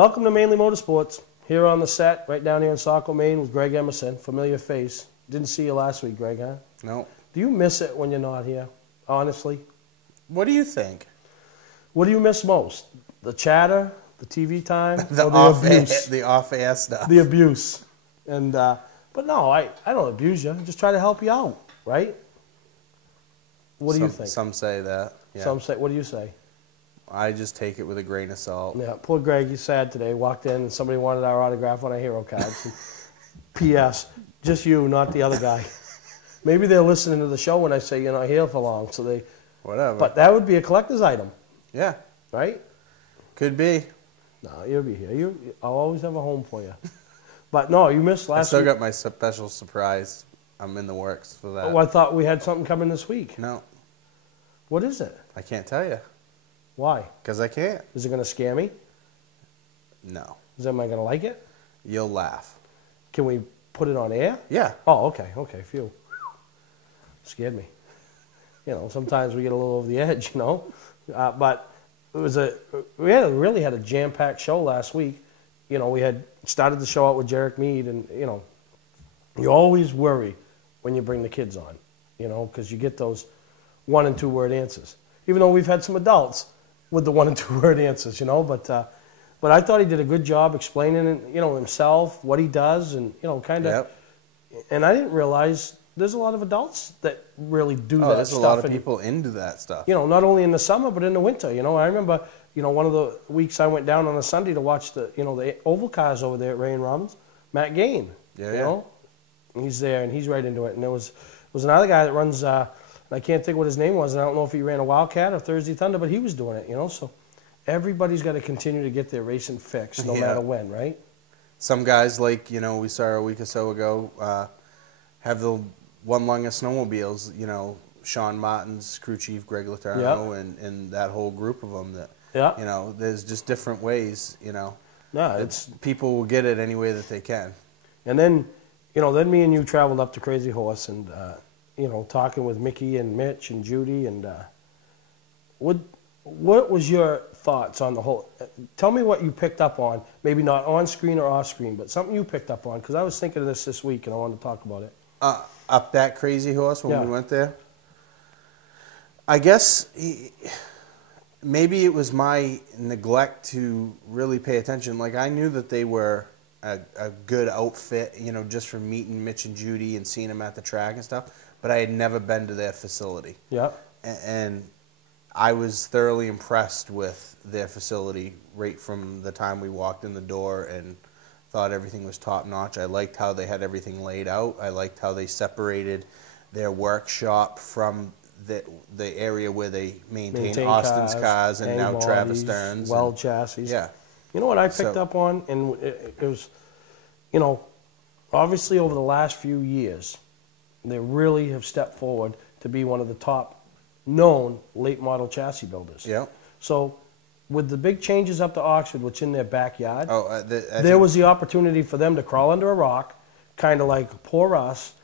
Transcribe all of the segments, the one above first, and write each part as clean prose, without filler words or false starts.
Welcome to Mainely Motorsports. Here on the set, right down here in Saco, Maine, with Greg Emerson. Familiar face. Didn't see you last week, Greg, huh? No. Do you miss it when you're not here, honestly? What do you think? What do you miss most? The chatter, the TV time, The or the abuse? The off-air stuff. The abuse. And, but no, I don't abuse you. I just try to help you out, right? What do you think? Some say that. Yeah. Some say, what do you say? I just take it with a grain of salt. Yeah, poor Greg, he's sad today. Walked in and somebody wanted our autograph on our hero cards. And P.S. Just you, not the other guy. Maybe they're listening to the show when I say you're not here for long, so they. Whatever. But that would be a collector's item. Yeah. Right? Could be. No, you'll be here. I'll always have a home for you. But no, you missed last week. I still got my special surprise. I'm in the works for that. Oh, I thought we had something coming this week. No. What is it? I can't tell you. Why? Because I can't. Is it going to scare me? No. Am I going to like it? You'll laugh. Can we put it on air? Yeah. Oh, okay. Okay, phew. Scared me. You know, sometimes we get a little over the edge, you know. But it was we really had a jam-packed show last week. You know, we had started the show out with Jarek Mead, and, you know, you always worry when you bring the kids on, you know, because you get those 1- and 2-word answers. Even though we've had some adults with the 1- and 2-word answers, you know, but I thought he did a good job explaining, you know, himself, what he does, and, you know, kind of. Yep. And I didn't realize there's a lot of adults that really do that stuff. There's a lot of people into that stuff. You know, not only in the summer but in the winter. You know, I remember, you know, one of the weeks I went down on a Sunday to watch the oval cars over there at Ray and Robbins. Matt Gain. Yeah. You know, he's there and he's right into it. And there was another guy that runs. I can't think what his name was, and I don't know if he ran a Wildcat or Thursday Thunder, but he was doing it, you know. So everybody's got to continue to get their racing fix, no matter when, right? Some guys, like, you know, we saw a week or so ago, have the one lung of snowmobiles, you know, Sean Martin's crew chief, Greg Letourneau, and that whole group of them that, you know, there's just different ways, you know. No, it's people will get it any way that they can. And then, you know, then me and you traveled up to Crazy Horse and, you know, talking with Mickey and Mitch and Judy, and what was your thoughts on the whole? Tell me what you picked up on, maybe not on screen or off screen, but something you picked up on, because I was thinking of this week and I wanted to talk about it. Up that Crazy Horse when we went there? I guess maybe it was my neglect to really pay attention. Like, I knew that they were a good outfit, you know, just from meeting Mitch and Judy and seeing them at the track and stuff, but I had never been to their facility. Yeah. And I was thoroughly impressed with their facility right from the time we walked in the door, and thought everything was top-notch. I liked how they had everything laid out. I liked how they separated their workshop from the area where they maintain Austin's cars and now Travis Stearns. Weld chassis. Yeah. You know what I picked up on? And it was, you know, obviously over the last few years, they really have stepped forward to be one of the top known late model chassis builders. Yeah. So with the big changes up to Oxford, which in their backyard, there was the opportunity for them to crawl under a rock, kind of like poor us,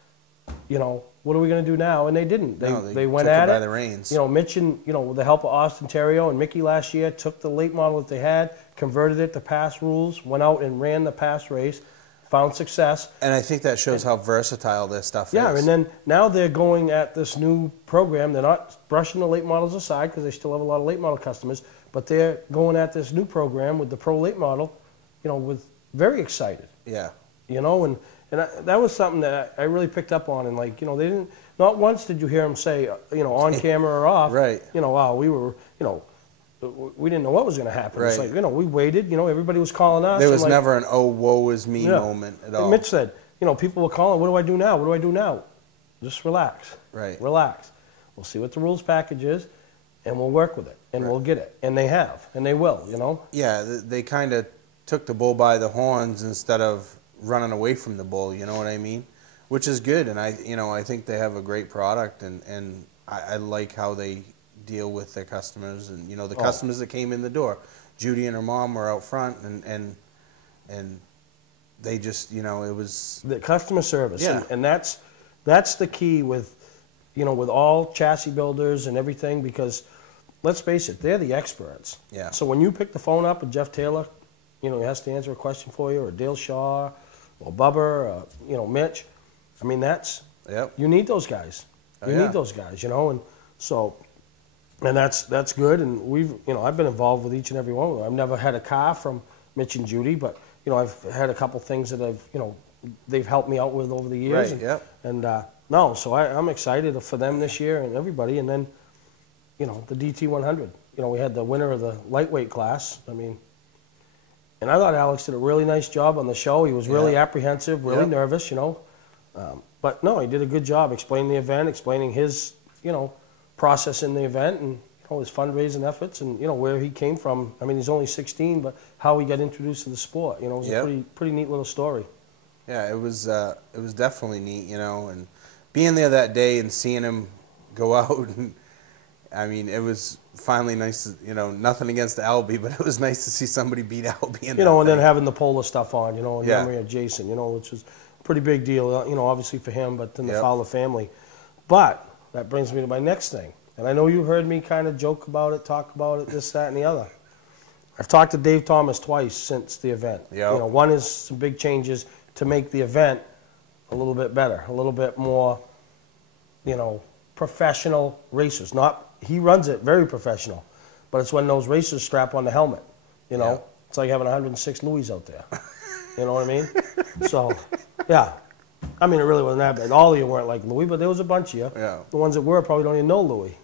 you know, what are we going to do now? And they didn't. They went at it by the reins. You know, Mitch and, you know, with the help of Austin Terrio and Mickey last year, took the late model that they had, converted it to pass rules, went out and ran the pass race, found success. And I think that shows how versatile their stuff is. Yeah, and then now they're going at this new program. They're not brushing the late models aside because they still have a lot of late model customers, but they're going at this new program with the pro late model, you know, with very excited. Yeah. You know, and that was something that I really picked up on. And, like, you know, they didn't, not once did you hear them say, you know, on camera or off, right, you know, wow, we were, you know, we didn't know what was going to happen. Right. It's like, you know, we waited, you know, everybody was calling us. There was never an, oh, woe is me moment at all. And Mitch said, you know, people were calling, what do I do now? What do I do now? Just relax. Right. Relax. We'll see what the rules package is, and we'll work with it, and we'll get it. And they have, and they will, you know? Yeah, they kind of took the bull by the horns instead of running away from the bull, you know what I mean? Which is good, and I think they have a great product, and I like how they deal with their customers, and, you know, the customers that came in the door. Judy and her mom were out front, and they just, you know, it was the customer service. Yeah. And that's the key with, you know, with all chassis builders and everything, because let's face it, they're the experts. Yeah. So when you pick the phone up with Jeff Taylor, he has to answer a question for you, or Dale Shaw, or Bubba, or, Mitch. I mean, you need those guys. You need those guys, and so, and that's good. And I've been involved with each and every one of them. I've never had a car from Mitch and Judy, but, I've had a couple things that they've helped me out with over the years. Right, And no, so I'm excited for them this year and everybody. And then, the DT 100. We had the winner of the lightweight class. I mean, and I thought Alex did a really nice job on the show. He was really apprehensive, really nervous, But no, he did a good job explaining the event, explaining his, process in the event, and his fundraising efforts, and where he came from. I mean, he's only 16, but how he got introduced to the sport. It was a pretty neat little story. Yeah, it was definitely neat, and being there that day and seeing him go out, and I mean, it was finally nice. Nothing against Albie, but it was nice to see somebody beat Albie. And then having the Polar stuff on, in memory of Jason, which was a pretty big deal, obviously for him, but then the Fowler family. But that brings me to my next thing, and I know you heard me kind of joke about it, talk about it, this, that, and the other. I've talked to Dave Thomas twice since the event. Yep. One is some big changes to make the event a little bit better, a little bit more, professional racers. He runs it very professional, but it's when those racers strap on the helmet. It's like having 106 Louis out there. You know what I mean? So, yeah. I mean, it really wasn't that bad. All of you weren't like Louis, but there was a bunch of you. Yeah. The ones that were probably don't even know Louis.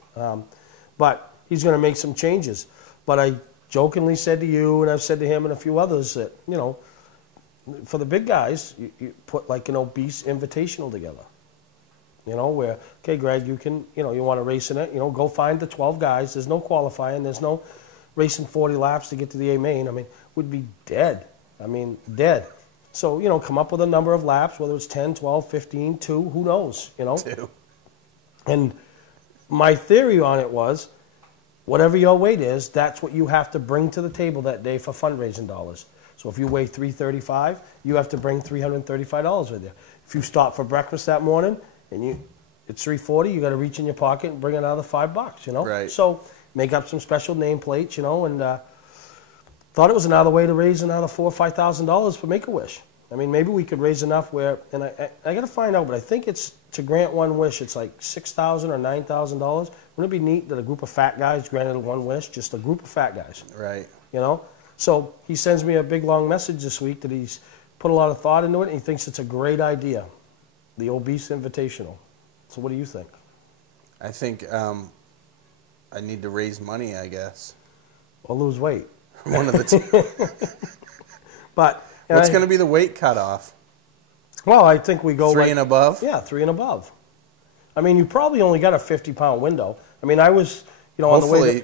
But he's going to make some changes. But I jokingly said to you, and I've said to him and a few others that, for the big guys, you put like an obese invitational together. Where, okay, Greg, you can, you want to race in it, go find the 12 guys. There's no qualifying. There's no racing 40 laps to get to the A main. I mean, we'd be dead. I mean, dead. So, come up with a number of laps, whether it's 10, 12, 15, 2, who knows, 2. And my theory on it was, whatever your weight is, that's what you have to bring to the table that day for fundraising dollars. So if you weigh 335, you have to bring $335 with you. If you stop for breakfast that morning and it's 340, you got to reach in your pocket and bring another $5, Right. So make up some special nameplates, and thought it was another way to raise another $4,000 or $5,000 for Make-A-Wish. I mean, maybe we could raise enough where, and I got to find out, but I think it's to grant one wish, it's like $6,000 or $9,000. Wouldn't it be neat that a group of fat guys granted one wish, just a group of fat guys? Right. So he sends me a big long message this week that he's put a lot of thought into it, and he thinks it's a great idea, the Obese Invitational. So what do you think? I think I need to raise money, I guess. Or lose weight. One of the two. But what's going to be the weight cutoff? Well, I think we go 3 and above? Yeah, 3 and above. I mean, you probably only got a 50-pound window. I mean, I was, hopefully on the way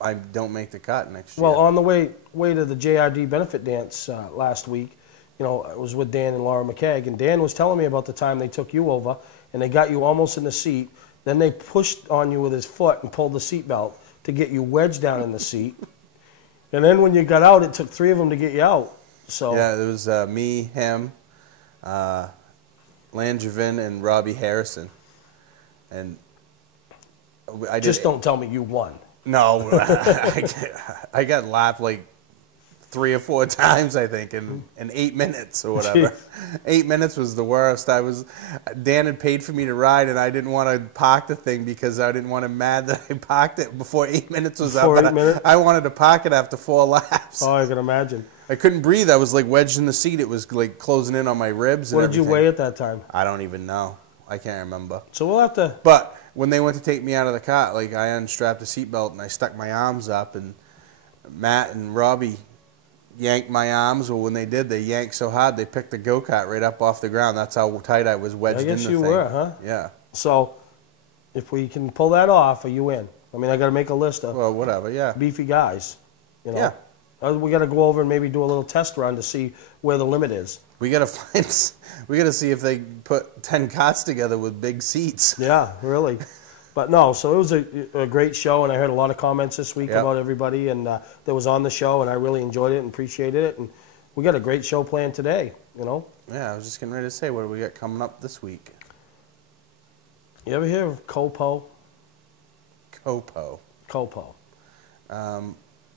I don't make the cut next year. Well, on the way to the JRD benefit dance last week, I was with Dan and Laura McKeag, and Dan was telling me about the time they took you over, and they got you almost in the seat. Then they pushed on you with his foot and pulled the seatbelt to get you wedged down in the seat. And then when you got out, it took 3 of them to get you out. So yeah, it was me, him, Langevin, and Robbie Harrison. And I just don't tell me you won. No, I got lapped like 3 or 4 times, I think, in 8 minutes or whatever. 8 minutes was the worst. Dan had paid for me to ride, and I didn't want to park the thing because I didn't want him mad that I parked it before 8 minutes was up. 8 minutes? I wanted to park it after 4 laps. Oh, I can imagine. I couldn't breathe. I was like wedged in the seat. It was like closing in on my ribs. What did you weigh at that time? I don't even know. I can't remember. So we'll have to. But when they went to take me out of the car, like I unstrapped the seatbelt and I stuck my arms up, and Matt and Robbie yanked my arms. Well, when they did, they yanked so hard they picked the go-kart right up off the ground. That's how tight I was wedged in the thing. I guess you were, huh? Yeah. So if we can pull that off, are you in? I mean, I got to make a list of whatever, yeah. beefy guys. Yeah. We got to go over and maybe do a little test run to see where the limit is. We got to see if they put 10 cots together with big seats. Yeah, really. But no, so it was a great show, and I heard a lot of comments this week about everybody and that was on the show, and I really enjoyed it and appreciated it. And we got a great show planned today, Yeah, I was just getting ready to say, what do we got coming up this week? You ever hear of Copo? Copo. Copo.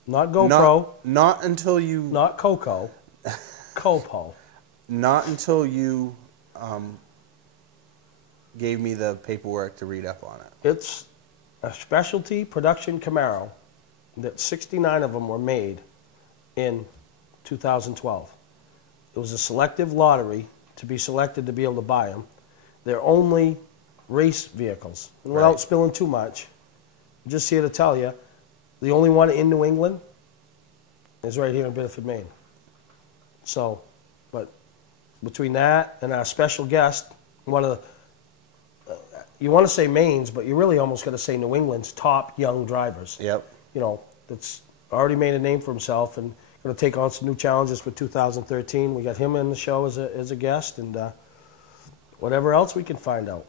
Not GoPro. Not until you. Not Coco. Copo. Not until you gave me the paperwork to read up on it. It's a specialty production Camaro that 69 of them were made in 2012. It was a selective lottery to be selected to be able to buy them. They're only race vehicles. And without spilling too much, I'm just here to tell you, the only one in New England is right here in Biddeford, Maine. So, but between that and our special guest, one of the, you want to say Maine's, but you really almost got to say New England's top young drivers. Yep. You know, that's already made a name for himself and going to take on some new challenges for 2013. We got him in the show as a guest, and whatever else we can find out,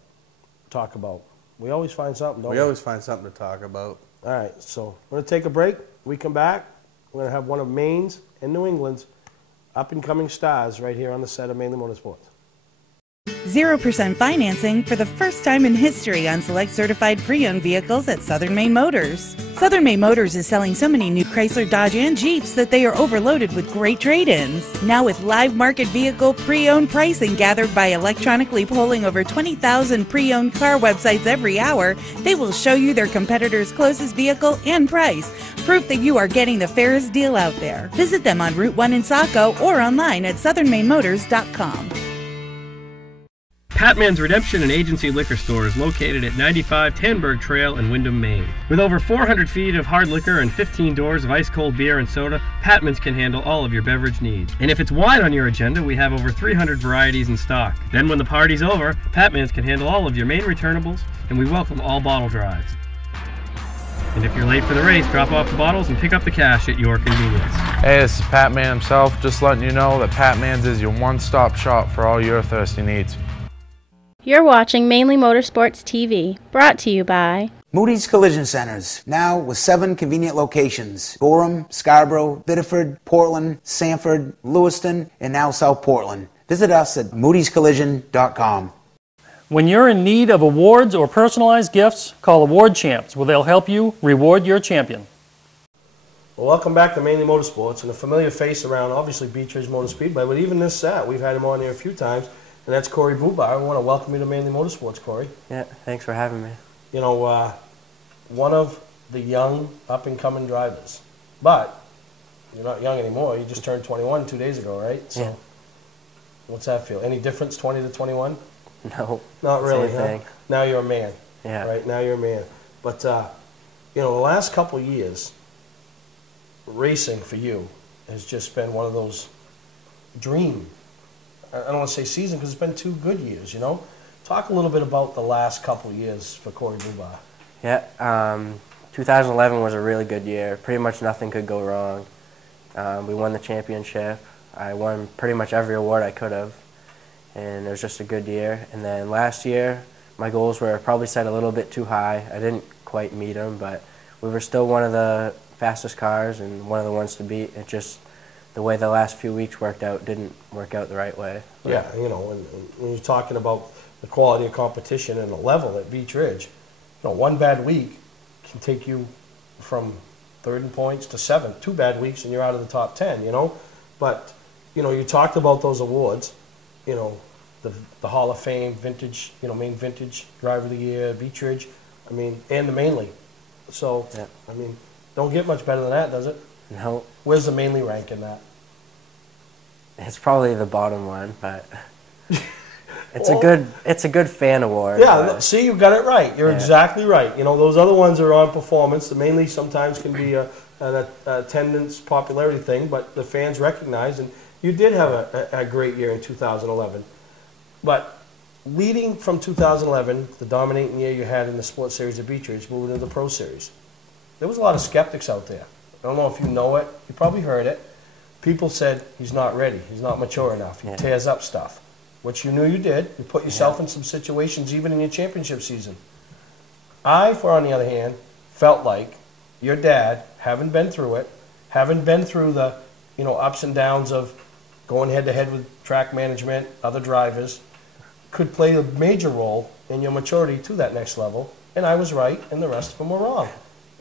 talk about. We always find something, don't we? We always find something to talk about. All right, so we're going to take a break. We come back, we're going to have one of Maine's and New England's up-and-coming stars right here on the set of Mainly Motorsports. 0% financing for the first time in history on select certified pre-owned vehicles at Southern Maine Motors. Southern Maine Motors is selling so many new Chrysler, Dodge, and Jeeps that they are overloaded with great trade-ins. Now with live market vehicle pre-owned pricing gathered by electronically polling over 20,000 pre-owned car websites every hour, they will show you their competitors' closest vehicle and price. Proof that you are getting the fairest deal out there. Visit them on Route 1 in Saco or online at southernmainmotors.com. Patman's Redemption and Agency Liquor Store is located at 95 Tanberg Trail in Windham, Maine. With over 400 feet of hard liquor and 15 doors of ice-cold beer and soda, Patman's can handle all of your beverage needs. And if it's wine on your agenda, we have over 300 varieties in stock. Then when the party's over, Patman's can handle all of your Maine returnables, and we welcome all bottle drives. And if you're late for the race, drop off the bottles and pick up the cash at your convenience. Hey, this is Pat Man himself, just letting you know that Pat Man's is your one-stop shop for all your thirsty needs. You're watching Mainly Motorsports TV, brought to you by Moody's Collision Centers, now with 7 convenient locations: Gorham, Scarborough, Biddeford, Portland, Sanford, Lewiston, and now South Portland. Visit us at moodyscollision.com. When you're in need of awards or personalized gifts, call Award Champs, where they'll help you reward your champion. Well, welcome back to Mainly Motorsports, and a familiar face around, obviously, Beach Ridge Motor Speedway, but even this set, we've had him on here a few times. And that's Corey Bubar. I want to welcome you to Mainly Motorsports, Corey. Yeah, thanks for having me. You know, one of the young, up-and-coming drivers. But you're not young anymore. You just turned 21 2 days ago, right? So, yeah. What's that feel? Any difference, 20 to 21? No. Not really, same huh? thing. Now you're a man. Yeah. Right? Now you're a man. But, you know, the last couple of years, racing for you has just been one of those dream, I don't want to say season because it's been 2 good years, you know? Talk a little bit about the last couple of years for Corey Bubar. Yeah, 2011 was a really good year. Pretty much nothing could go wrong. We won the championship. I won pretty much every award I could have, and it was just a good year. And then last year, my goals were probably set a little bit too high. I didn't quite meet them, but we were still one of the fastest cars and one of the ones to beat. It just, the way the last few weeks worked out didn't work out the right way. Yeah, you know, when you're talking about the quality of competition and the level at Beach Ridge, you know, 1 bad week can take you from 3rd in points to 7th. 2 bad weeks and you're out of the top 10, you know? But, you know, you talked about those awards, you know, the Hall of Fame, vintage, you know, Maine Vintage Driver of the Year, Beach Ridge, I mean, and the Mainly. So, yeah. I mean, don't get much better than that, does it? No. Where's the Mainly rank in that? It's probably the bottom one, but it's a good fan award. Yeah, see, you got it right. You're exactly right. You know, those other ones are on performance. The Mainly sometimes can be an attendance popularity thing, but the fans recognize, and you did have a great year in 2011. But leading from 2011, the dominating year you had in the Sports Series of Beach Ridge, moving into the Pro Series, there was a lot of skeptics out there. I don't know if you know it. You probably heard it. People said, he's not ready. He's not mature enough. He tears up stuff, which you knew you did. You put yourself in some situations, even in your championship season. I, for on the other hand, felt like your dad, having been through it, having been through the, you know, ups and downs of going head-to-head with track management, other drivers, could play a major role in your maturity to that next level. And I was right, and the rest of them were wrong.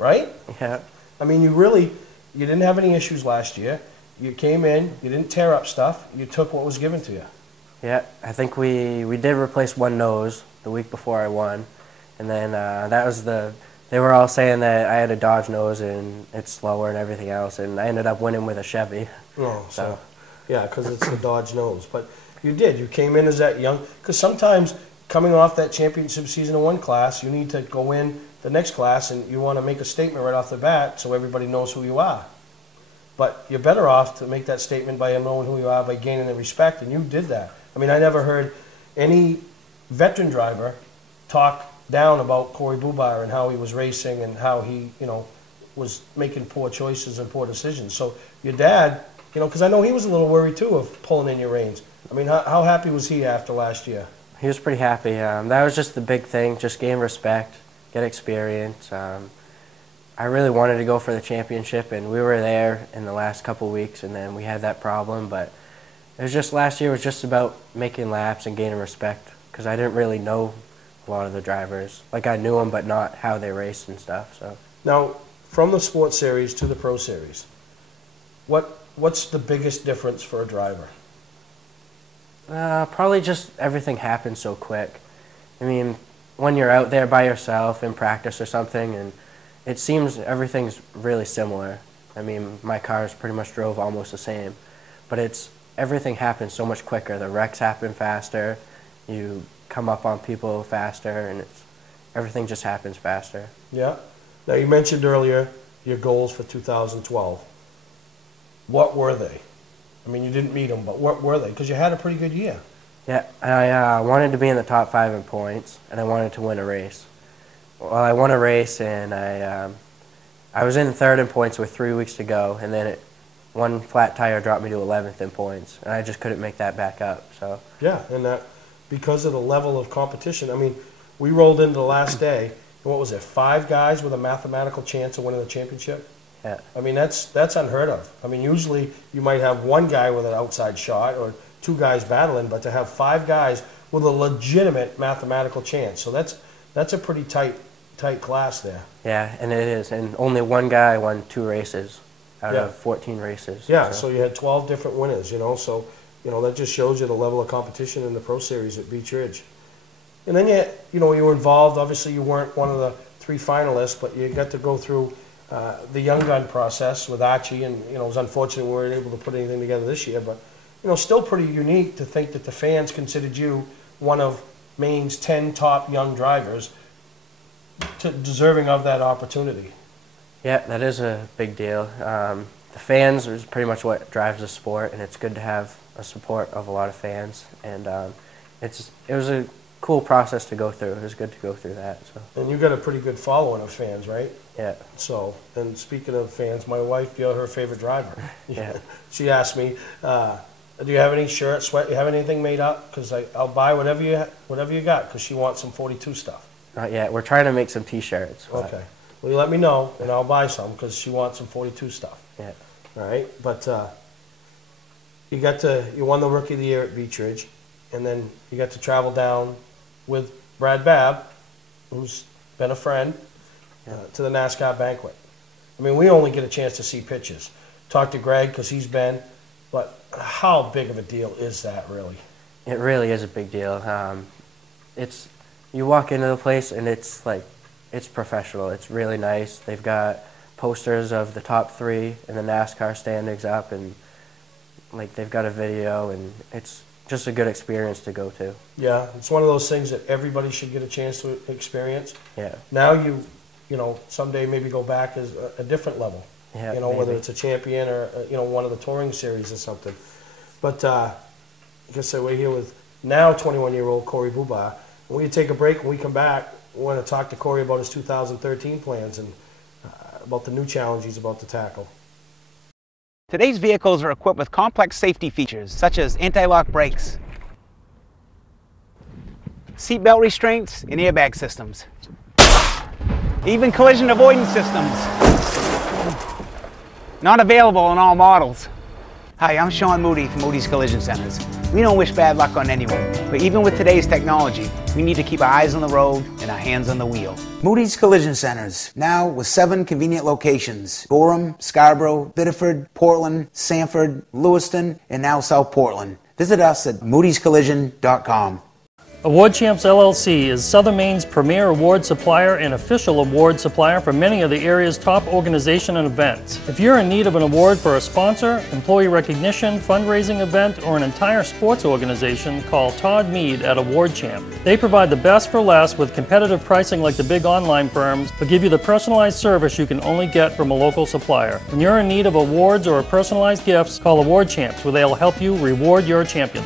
Right? Yeah. I mean, you really, you didn't have any issues last year. You came in, you didn't tear up stuff. You took what was given to you. Yeah, I think we did replace one nose the week before I won, and then that was they were all saying that I had a Dodge nose and it's slower and everything else, and I ended up winning with a Chevy. Oh, so yeah, because it's the Dodge nose. But you did. You came in as that young. Because sometimes coming off that championship season in one class, you need to go in the next class and you want to make a statement right off the bat so everybody knows who you are. But you're better off to make that statement by knowing who you are, by gaining the respect, and you did that. I mean, I never heard any veteran driver talk down about Corey Bubar and how he was racing and how he, was making poor choices and poor decisions. So your dad, because I know he was a little worried too of pulling in your reins. I mean, how happy was he after last year? He was pretty happy. That was just the big thing, just gain respect, get experience. I really wanted to go for the championship, and we were there in the last couple weeks, and then we had that problem. But it was just last year was just about making laps and gaining respect, because I didn't really know a lot of the drivers. Like, I knew them, but not how they raced and stuff. So now, from the Sports Series to the Pro Series, what's the biggest difference for a driver? Probably just everything happens so quick. I mean, when you're out there by yourself in practice or something, and it seems everything's really similar. I mean, my cars pretty much drove almost the same, but everything happens so much quicker. The wrecks happen faster, you come up on people faster, and everything just happens faster. Yeah. Now, you mentioned earlier your goals for 2012. What were they? I mean, you didn't meet them, but what were they? Because you had a pretty good year. Yeah, I wanted to be in the top 5 in points, and I wanted to win a race. Well, I won a race, and I was in 3rd in points with 3 weeks to go, and then one flat tire dropped me to 11th in points, and I just couldn't make that back up. So yeah, and that because of the level of competition. I mean, we rolled into the last day, and what was it, 5 guys with a mathematical chance of winning the championship? Yeah. I mean, that's unheard of. I mean, usually you might have one guy with an outside shot or 2 guys battling, but to have 5 guys with a legitimate mathematical chance. So that's a pretty tight class there. Yeah, and it is. And only one guy won 2 races out of 14 races. Yeah, so you had 12 different winners, so that just shows you the level of competition in the Pro Series at Beech Ridge. And then you were involved. Obviously, you weren't one of the 3 finalists, but you got to go through the young gun process with Archie, and it was unfortunate we weren't able to put anything together this year, but still pretty unique to think that the fans considered you one of Maine's 10 top young drivers, deserving of that opportunity. Yeah, that is a big deal. The fans is pretty much what drives the sport, and it's good to have a support of a lot of fans, and it was a cool process to go through. It was good to go through that. So. And you got a pretty good following of fans, right? Yeah. So, and speaking of fans, my wife, you're her favorite driver. Yeah. She asked me, do you have any shirt, sweat, you have anything made up? Because I'll buy whatever you got, because she wants some 42 stuff. Not yet. We're trying to make some T-shirts. Okay. Well, you let me know, and I'll buy some, because she wants some 42 stuff. Yeah. All right? But you won the Rookie of the Year at Beech Ridge, and then you got to travel down with Brad Babb, who's been a friend, to the NASCAR banquet. I mean, we only get a chance to see pictures. Talk to Greg, because he's been, but how big of a deal is that, really? It really is a big deal. You walk into the place, and it's professional. It's really nice. They've got posters of the top 3 in the NASCAR standings up, and they've got a video, and it's just a good experience to go to. Yeah, it's one of those things that everybody should get a chance to experience. Yeah. Now you someday maybe go back as a different level. Yeah. Whether it's a champion or one of the touring series or something. But like I said, we're here with now 21-year-old Corey Bubar. When we take a break, when we come back, we want to talk to Corey about his 2013 plans and about the new challenge he's about to tackle. Today's vehicles are equipped with complex safety features such as anti-lock brakes, seatbelt restraints, and airbag systems. Even collision avoidance systems. Not available in all models. Hi, I'm Sean Moody from Moody's Collision Centers. We don't wish bad luck on anyone, but even with today's technology, we need to keep our eyes on the road and our hands on the wheel. Moody's Collision Centers, now with 7 convenient locations: Gorham, Scarborough, Biddeford, Portland, Sanford, Lewiston, and now South Portland. Visit us at moodyscollision.com. Award Champs LLC is Southern Maine's premier award supplier and official award supplier for many of the area's top organizations and events. If you're in need of an award for a sponsor, employee recognition, fundraising event, or an entire sports organization, call Todd Mead at Award Champ. They provide the best for less with competitive pricing like the big online firms, but give you the personalized service you can only get from a local supplier. When you're in need of awards or personalized gifts, call Award Champs, where they'll help you reward your champion.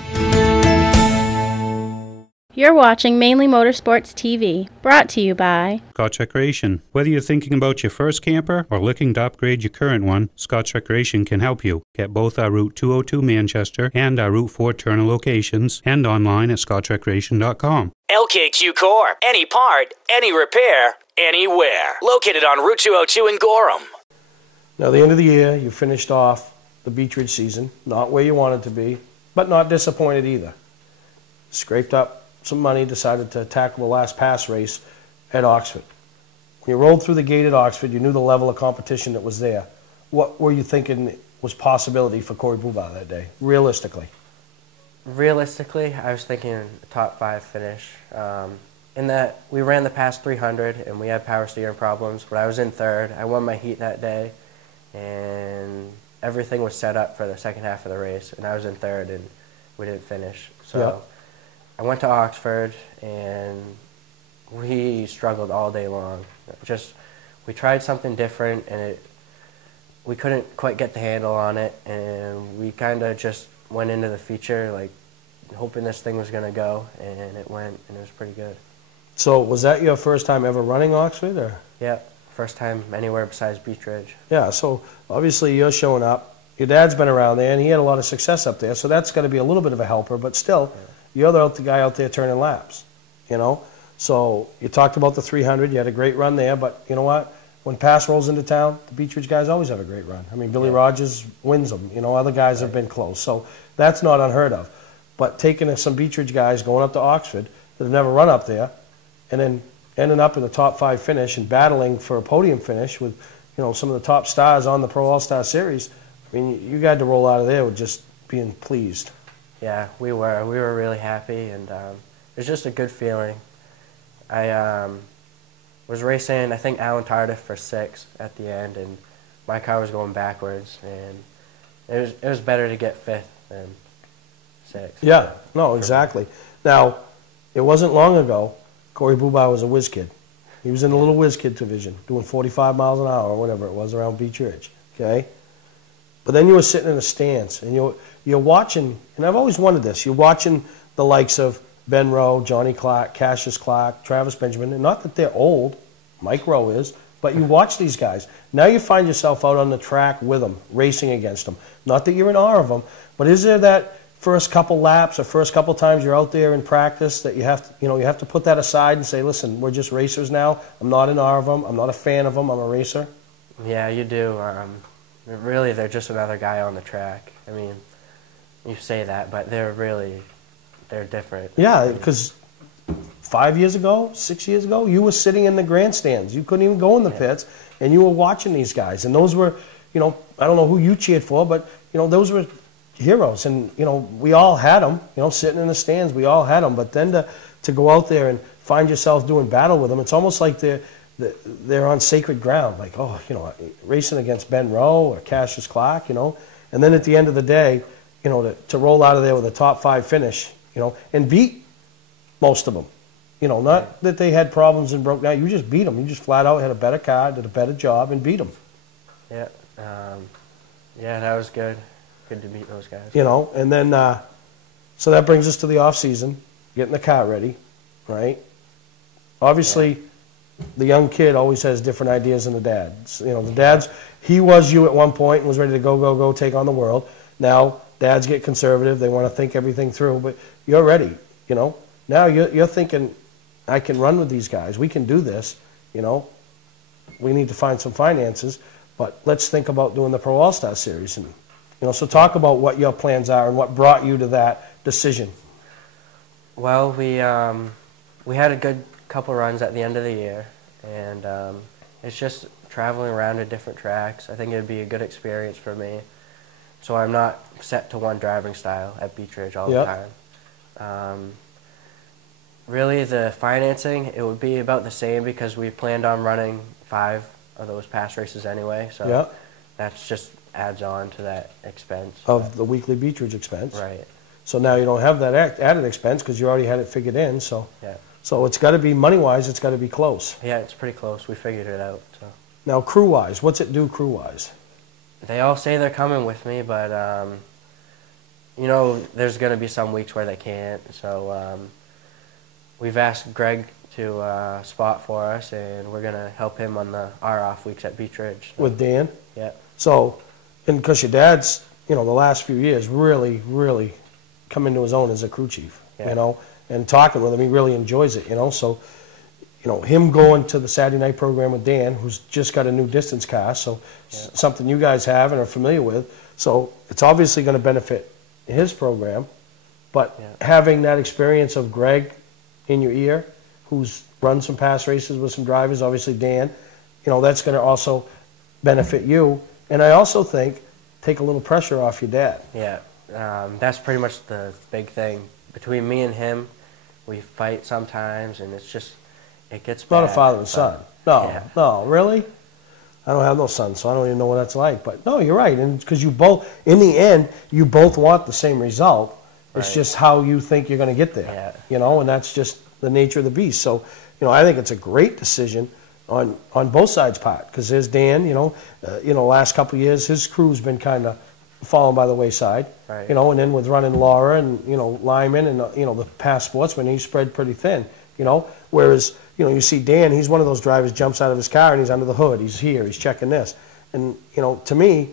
You're watching Mainly Motorsports TV, brought to you by Scotch Recreation. Whether you're thinking about your first camper or looking to upgrade your current one, Scotch Recreation can help you. Get both our Route 202 Manchester and our Route 4 Turner locations and online at scotchrecreation.com. LKQ Core. Any part, any repair, anywhere. Located on Route 202 in Gorham. Now, the end of the year, you finished off the Beech Ridge season, not where you wanted to be, but not disappointed either. Scraped up some money, decided to tackle the last pass race at Oxford. When you rolled through the gate at Oxford, you knew the level of competition that was there. What were you thinking was possibility for Corey Buba that day, realistically? Realistically, I was thinking a top 5 finish. In that we ran the past 300 and we had power steering problems, but I was in 3rd. I won my heat that day, and everything was set up for the second half of the race, and I was in 3rd and we didn't finish. So. Yep. I went to Oxford, and we struggled all day long. We tried something different, and we couldn't quite get the handle on it, and we kind of just went into the feature like hoping this thing was going to go, and it went, and it was pretty good. So was that your first time ever running Oxford? Or? Yeah, first time anywhere besides Beech Ridge. Yeah, so obviously you're showing up. Your dad's been around there, and he had a lot of success up there, so that's got to be a little bit of a helper, but still, you're the guy out there turning laps, you know? So you talked about the 300. You had a great run there, but you know what? When pass rolls into town, the Beech Ridge guys always have a great run. I mean, Billy Rogers wins them. You know, other guys have been close. So that's not unheard of. But taking some Beech Ridge guys going up to Oxford that have never run up there and then ending up in the top 5 finish and battling for a podium finish with, you know, some of the top stars on the Pro All-Star Series, I mean, you got to roll out of there with just being pleased. Yeah, we were. We were really happy, and it was just a good feeling. I was racing, I think, Alan Tardif for 6 at the end, and my car was going backwards, and it was better to get 5th than 6. Yeah, no, exactly. Now, it wasn't long ago, Corey Buba was a whiz kid. He was in the little whiz kid division, doing 45 miles an hour or whatever it was around Beech Ridge, okay? But then you were sitting in the stands, and you're watching, and I've always wanted this, you're watching the likes of Ben Rowe, Johnny Clark, Cassius Clark, Travis Benjamin, and not that they're old, Mike Rowe is, but you watch these guys. Now you find yourself out on the track with them, racing against them. Not that you're in awe of them, but is there that first couple laps or first couple times you're out there in practice that you have to put that aside and say, listen, we're just racers now. I'm not in awe of them. I'm not a fan of them. I'm a racer. Yeah, you do. Really, they're just another guy on the track. I mean, you say that, but they're different. Yeah, because 5 years ago, 6 years ago, you were sitting in the grandstands. You couldn't even go in the pits, and you were watching these guys. And those were, you know, I don't know who you cheered for, but, you know, those were heroes. And, you know, we all had them, you know, sitting in the stands. We all had them. But then to go out there and find yourself doing battle with them, it's almost like they're on sacred ground. Like, oh, you know, racing against Ben Rowe or Cassius Clark, you know. And then at the end of the day, you know, to roll out of there with a top 5 finish, you know, and beat most of them. You know, not that they had problems and broke down. You just beat them. You just flat out had a better car, did a better job, and beat them. Yeah, yeah, that was good. Good to beat those guys. You know, and then, so that brings us to the off season, getting the car ready, right? Obviously, the young kid always has different ideas than the dad. You know, the dad's, he was you at one point and was ready to go, take on the world. Now, dads get conservative. They want to think everything through, but you're ready, you know. Now you're thinking, I can run with these guys. We can do this, you know. We need to find some finances, but let's think about doing the Pro All-Star Series. And So talk about what your plans are and what brought you to that decision. Well, we had a good couple runs at the end of the year, and it's just traveling around to different tracks. I think it would be a good experience for me. So I'm not set to one driving style at Beech Ridge all the time. Really, the financing, it would be about the same because we planned on running 5 of those past races anyway. So that's just adds on to that expense. Of the weekly Beech Ridge expense. Right. So now you don't have that added expense because you already had it figured in. So so it's got to be, money-wise, it's got to be close. Yeah, it's pretty close. We figured it out. So. Now, crew-wise, what's it do crew-wise? They all say they're coming with me, but, there's going to be some weeks where they can't. So we've asked Greg to spot for us, and we're going to help him on our off weeks at Beech Ridge. So. With Dan? Yeah. So, and because your dad's, the last few years really, really come into his own as a crew chief, and talking with him, he really enjoys it, So, him going to the Saturday night program with Dan, who's just got a new distance car, so something you guys have and are familiar with. So it's obviously going to benefit his program, but having that experience of Greg in your ear, who's run some past races with some drivers, obviously Dan, that's going to also benefit you. And I also think take a little pressure off your dad. Yeah, that's pretty much the big thing. Between me and him, we fight sometimes, and it's just, it gets bad. Not a father and son. No, really? I don't have no sons, so I don't even know what that's like. But no, you're right. And because you both, in the end, you both want the same result. It's just how you think you're going to get there. And that's just the nature of the beast. So, I think it's a great decision on both sides' part. Because there's Dan, last couple of years, his crew's been kind of fallen by the wayside. Right. And then with running Laura and, Lyman and, the past sportsman, he's spread pretty thin, Whereas, you see Dan, he's one of those drivers, jumps out of his car and he's under the hood. He's here, he's checking this. And, to me,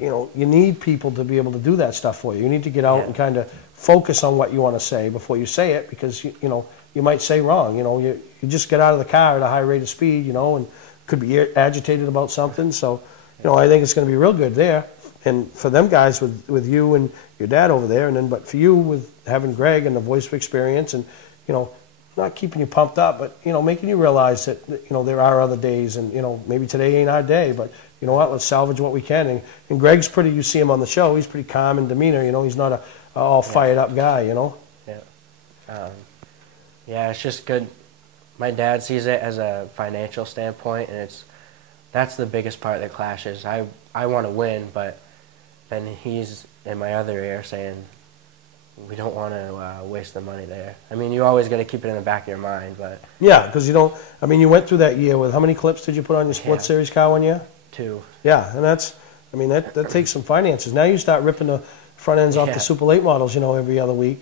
you need people to be able to do that stuff for you. You need to get out and kind of focus on what you want to say before you say it, because, you might say wrong. You just get out of the car at a high rate of speed, and could be agitated about something. So, I think it's going to be real good there. And for them guys with you and your dad over there, and then but for you with having Greg and the voice of experience, and not keeping you pumped up, but making you realize that there are other days, and maybe today ain't our day, but you know what, let's salvage what we can. And Greg's pretty, you see him on the show, he's pretty calm in demeanor. He's not a all fired up guy. Yeah, it's just good. My dad sees it as a financial standpoint, and that's the biggest part that clashes. I want to win, but then he's in my other ear saying, we don't want to waste the money there. I mean, you always got to keep it in the back of your mind, but... Yeah, because you went through that year with, how many clips did you put on your Sports Series car 1 year? 2. Yeah, and that takes some finances. Now you start ripping the front ends off the Super Late models, every other week.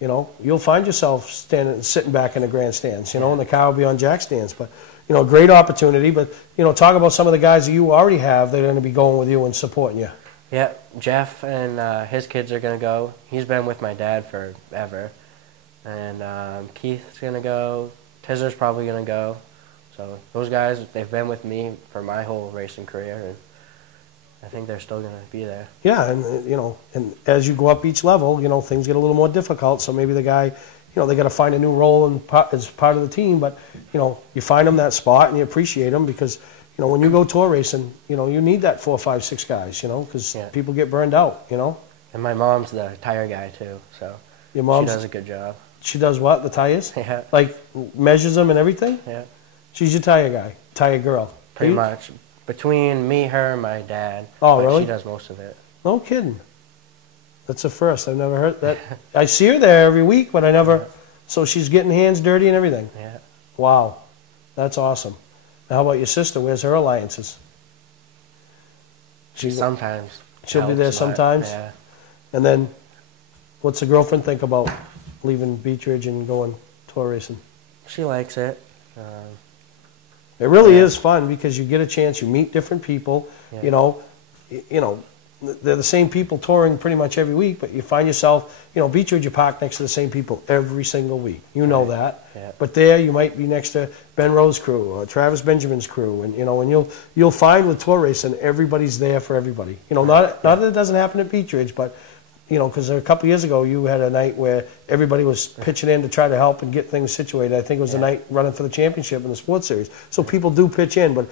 You'll find yourself sitting back in the grandstands, and the car will be on jack stands. But, great opportunity. But, talk about some of the guys that you already have that are going to be going with you and supporting you. Yeah, Jeff and his kids are going to go. He's been with my dad forever. And Keith's going to go. Tizzer's probably going to go. So those guys, they've been with me for my whole racing career, and I think they're still going to be there. Yeah, and and as you go up each level, things get a little more difficult. So maybe the guy, they got to find a new role as part of the team. But you find them that spot and you appreciate them, because when you go tour racing, you need that 4, 5, 6 guys, because people get burned out, And my mom's the tire guy too, so she does a good job. She does what? The tires? Yeah. Like measures them and everything? Yeah. She's your tire guy, tire girl. Pretty much. Between me, her, and my dad. Oh, really? She does most of it. No kidding. That's a first. I've never heard that. I see her there every week, but I never. So she's getting hands dirty and everything. Yeah. Wow, that's awesome. Now, how about your sister? Where's her alliances? Sometimes. She'll be there sometimes. Yeah. And then, what's the girlfriend think about leaving Beech Ridge and going tour racing? She likes it. It really is fun, because you get a chance, you meet different people, they're the same people touring pretty much every week, but you find yourself, Beech Ridge, you park next to the same people every single week. You know that. Yeah. But there you might be next to Ben Rowe's crew or Travis Benjamin's crew, and and you'll find with tour racing everybody's there for everybody. Not that it doesn't happen at Beech Ridge, but because a couple of years ago you had a night where everybody was pitching in to try to help and get things situated. I think it was a night running for the championship in the sports series. So people do pitch in, but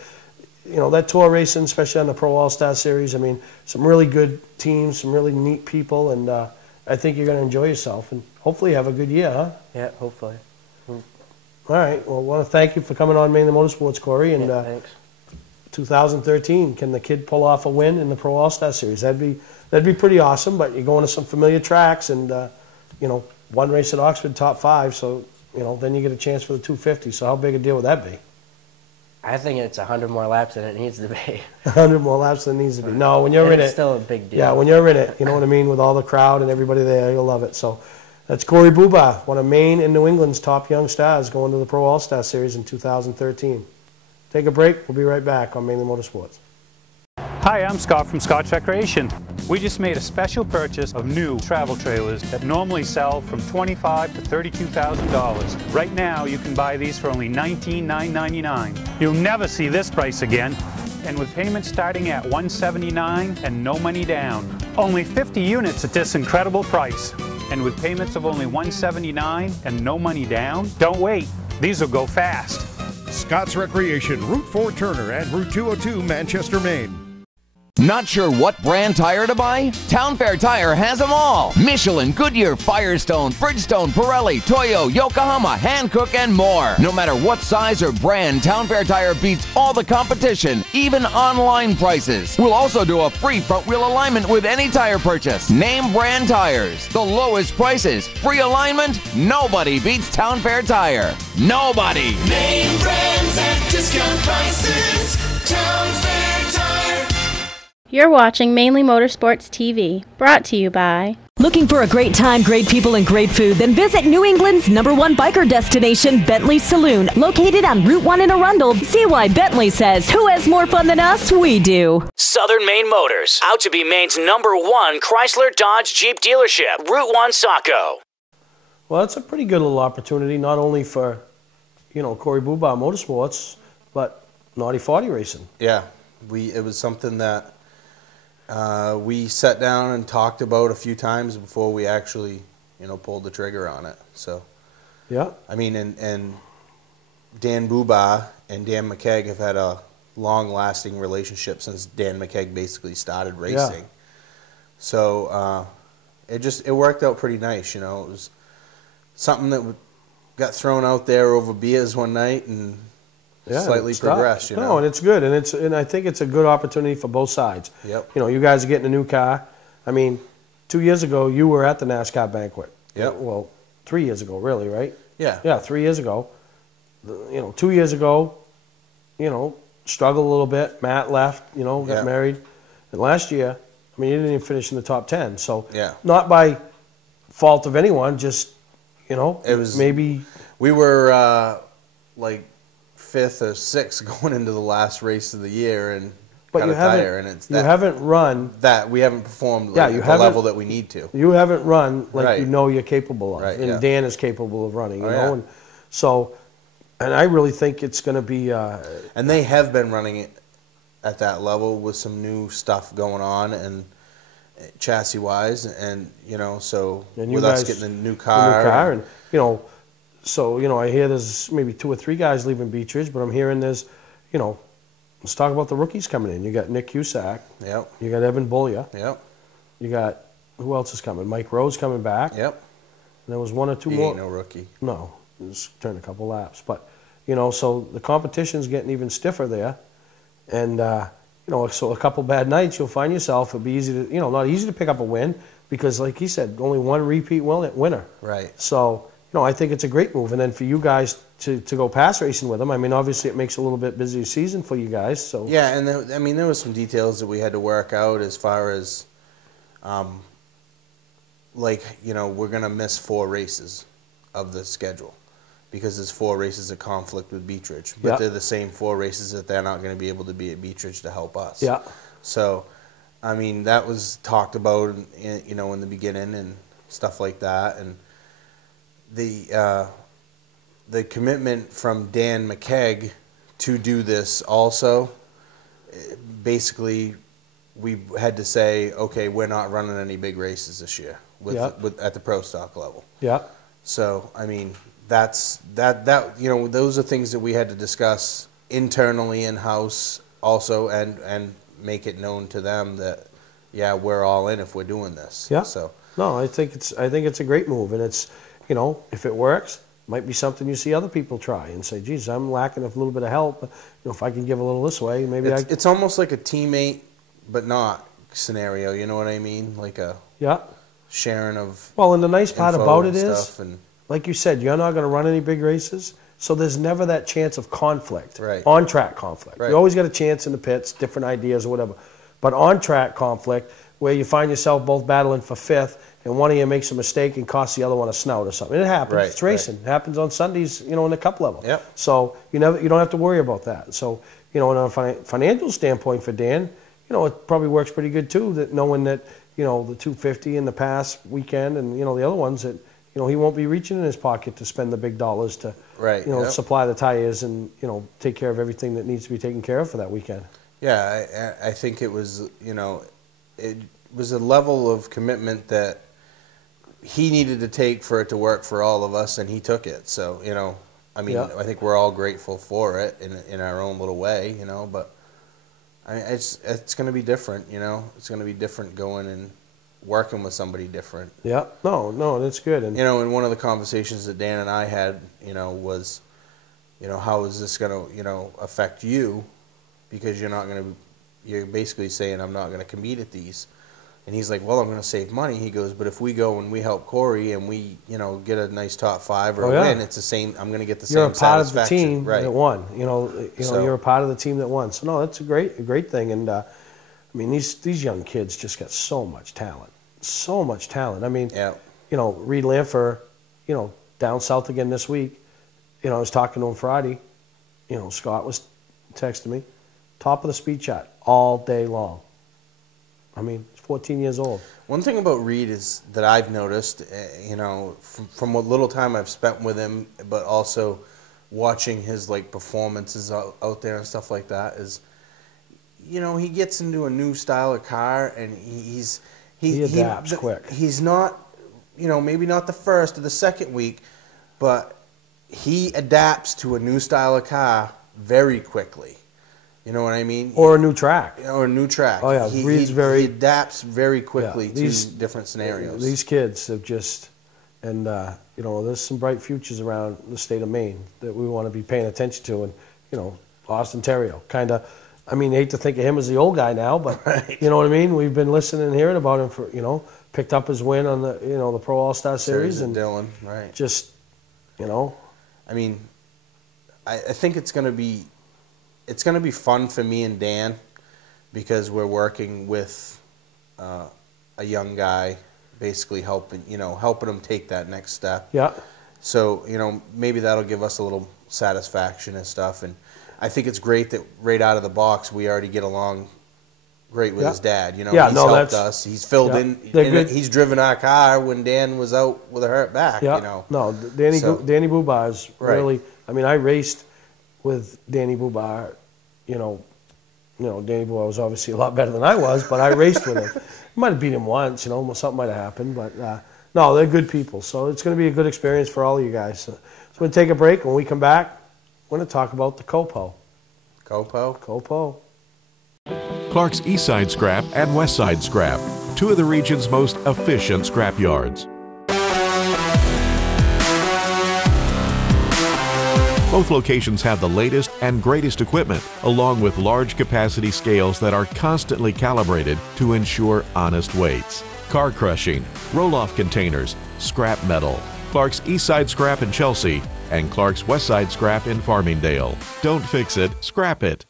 that tour racing, especially on the Pro All-Star Series, some really good teams, some really neat people, and I think you're going to enjoy yourself and hopefully have a good year, huh? Yeah, hopefully. All right. Well, I want to thank you for coming on Mainly Motorsports, Corey. And thanks. 2013, can the kid pull off a win in the Pro All-Star Series? That'd be pretty awesome, but you're going to some familiar tracks and, one race at Oxford, top 5, so, then you get a chance for the 250. So how big a deal would that be? I think it's 100 more laps than it needs to be. 100 more laps than it needs to be. No, when you're in it. It's still a big deal. Yeah, when you're in it, you know what I mean, with all the crowd and everybody there, you'll love it. So that's Corey Buba, one of Maine and New England's top young stars going to the Pro All-Star Series in 2013. Take a break. We'll be right back on Mainly Motorsports. Hi, I'm Scott from Scott's Recreation. We just made a special purchase of new travel trailers that normally sell from $25,000 to $32,000. Right now, you can buy these for only $19,999. You'll never see this price again. And with payments starting at $179 and no money down. Only 50 units at this incredible price. And with payments of only $179 and no money down, don't wait. These will go fast. Scott's Recreation, Route 4 Turner and Route 202 Manchester, Maine. Not sure what brand tire to buy? Town Fair Tire has them all. Michelin, Goodyear, Firestone, Bridgestone, Pirelli, Toyo, Yokohama, Hankook, and more. No matter what size or brand, Town Fair Tire beats all the competition, even online prices. We'll also do a free front wheel alignment with any tire purchase. Name brand tires, the lowest prices, free alignment. Nobody beats Town Fair Tire. Nobody. Name brands at discount prices. Town Fair Tire. You're watching Mainly Motorsports TV, brought to you by... Looking for a great time, great people, and great food? Then visit New England's #1 biker destination, Bentley's Saloon, located on Route 1 in Arundel. See why Bentley says, who has more fun than us? We do. Southern Maine Motors, out to be Maine's #1 Chrysler Dodge Jeep dealership, Route 1 Saco. Well, that's a pretty good little opportunity, not only for, Corey Buba Motorsports, but Naughty 40 racing. Yeah, it was something that we sat down and talked about a few times before we actually, pulled the trigger on it. So, yeah. And Dan Buba and Dan McKeag have had a long-lasting relationship since Dan McKeag basically started racing. Yeah. So it worked out pretty nice. It was something that got thrown out there over beers one night and slightly progressed. No, and it's good, and I think it's a good opportunity for both sides. Yep. You guys are getting a new car. 2 years ago you were at the NASCAR banquet. Yep. Well, 3 years ago, really, right? Yeah. Yeah, 3 years ago. 2 years ago, struggled a little bit. Matt left. Got married, and last year, you didn't even finish in the top 10. So not by fault of anyone, just it was maybe we were like 5th or 6th going into the last race of the year, and got a tire, and it's you haven't run that we haven't performed at the level that we need to. You haven't run like right. you're capable of, right, and Dan is capable of running. Yeah. And so, and I really think it's going to be. And they have been running it at that level with some new stuff going on and chassis wise, and so and with us getting a new car, and So, I hear there's maybe 2 or 3 guys leaving Beech Ridge, but I'm hearing there's, let's talk about the rookies coming in. You got Nick Cusack. Yep. You got Evan Bullia. Yep. You got, who else is coming? Mike Rose coming back. Yep. And there was 1 or 2 he more. Ain't no rookie. No. Just turned a couple laps. But, so the competition's getting even stiffer there. And, so a couple bad nights, you'll find yourself, it'll be easy to, not easy to pick up a win because, like he said, only 1 repeat winner. Right. So, I think it's a great move. And then for you guys to go pass racing with them, obviously it makes a little bit busier season for you guys. So yeah, and there was some details that we had to work out as far as, we're going to miss 4 races of the schedule because there's 4 races of conflict with Beech Ridge. But they're the same 4 races that they're not going to be able to be at Beech Ridge to help us. Yeah. So I mean, that was talked about, you know, in the beginning and stuff like that. And the commitment from Dan McKeag to do this also, basically, we had to say, okay, we're not running any big races this year at the pro stock level. Yeah. So, I mean, that you know, those are things that we had to discuss internally in-house also, and make it known to them that, yeah, we're all in if we're doing this. Yeah. So no, I think it's a great move, and it's, you know, if it works, might be something you see other people try and say, geez, I'm lacking a little bit of help. But, you know, if I can give a little this way, maybe it's almost like a teammate but not scenario. You know what I mean? Like a sharing of. Well, and the nice part about it is, and like you said, you're not going to run any big races, so there's never that chance of conflict, right? On-track conflict. Right. You always got a chance in the pits, different ideas or whatever. But on-track conflict, where you find yourself both battling for fifth, and one of you makes a mistake and costs the other one a snout or something. It happens. Right, it's racing. It happens on Sundays, you know, in the cup level. Yep. So you don't have to worry about that. So, you know, on a financial standpoint for Dan, you know, it probably works pretty good too, that knowing that, you know, the 250 in the past weekend and, you know, the other ones that, you know, he won't be reaching in his pocket to spend the big dollars to, you know, supply the tires and, you know, take care of everything that needs to be taken care of for that weekend. Yeah, I think it was, you know, it was a level of commitment that he needed to take for it to work for all of us, and he took it. So, you know, I mean, I think we're all grateful for it in our own little way, you know, but I mean, it's going to be different, you know. It's going to be different going and working with somebody different. Yeah, no, that's good. And you know, and one of the conversations that Dan and I had, you know, was, you know, how is this going to, you know, affect you? Because you're basically saying I'm not going to compete at these. And he's like, well, I'm going to save money. He goes, but if we go and we help Corey and we, you know, get a nice top 5 or a win, it's the same. I'm going to get the same satisfaction. You're a part of the team that won. You know, So, you're a part of the team that won. So no, that's a great thing. And I mean, these young kids just got so much talent, so much talent. I mean, you know, Reed Lanfer, you know, down south again this week. You know, I was talking to him Friday. You know, Scott was texting me, top of the speed chart all day long. I mean, he's 14 years old. One thing about Reed is that I've noticed, you know, from what little time I've spent with him, but also watching his like performances out there and stuff like that, is, you know, he gets into a new style of car and he adapts quick. He's not, you know, maybe not the first or the second week, but he adapts to a new style of car very quickly. You know what I mean? Or a new track. Or a new track. Oh, yeah. He adapts very quickly to different scenarios. These kids have just, and, you know, there's some bright futures around the state of Maine that we want to be paying attention to. And, you know, Austin Terrio, kind of, I mean, I hate to think of him as the old guy now, but, you know what I mean? We've been listening and hearing about him for, you know, picked up his win on the, you know, the Pro All-Star Series. And Dylan, right. Just, you know. I mean, I think it's going to be fun for me and Dan because we're working with a young guy, basically helping him take that next step. Yeah. So, you know, maybe that'll give us a little satisfaction and stuff. And I think it's great that right out of the box we already get along great with his dad. You know, he's helped us. He's filled in. He's driven our car when Dan was out with a hurt back. Yeah. You know. No, Danny Bubar is really. I mean, I raced with Danny Bubar. You know, Danny Bubar was obviously a lot better than I was, but I raced with him. Might have beat him once. You know, something might have happened, but no, they're good people. So it's going to be a good experience for all of you guys. So we're going to take a break. When we come back, we're going to talk about the Copo. Copo. Clark's Eastside Scrap and Westside Scrap, two of the region's most efficient scrap yards. Both locations have the latest and greatest equipment, along with large capacity scales that are constantly calibrated to ensure honest weights. Car crushing, roll-off containers, scrap metal. Clark's Eastside Scrap in Chelsea and Clark's Westside Scrap in Farmingdale. Don't fix it, scrap it.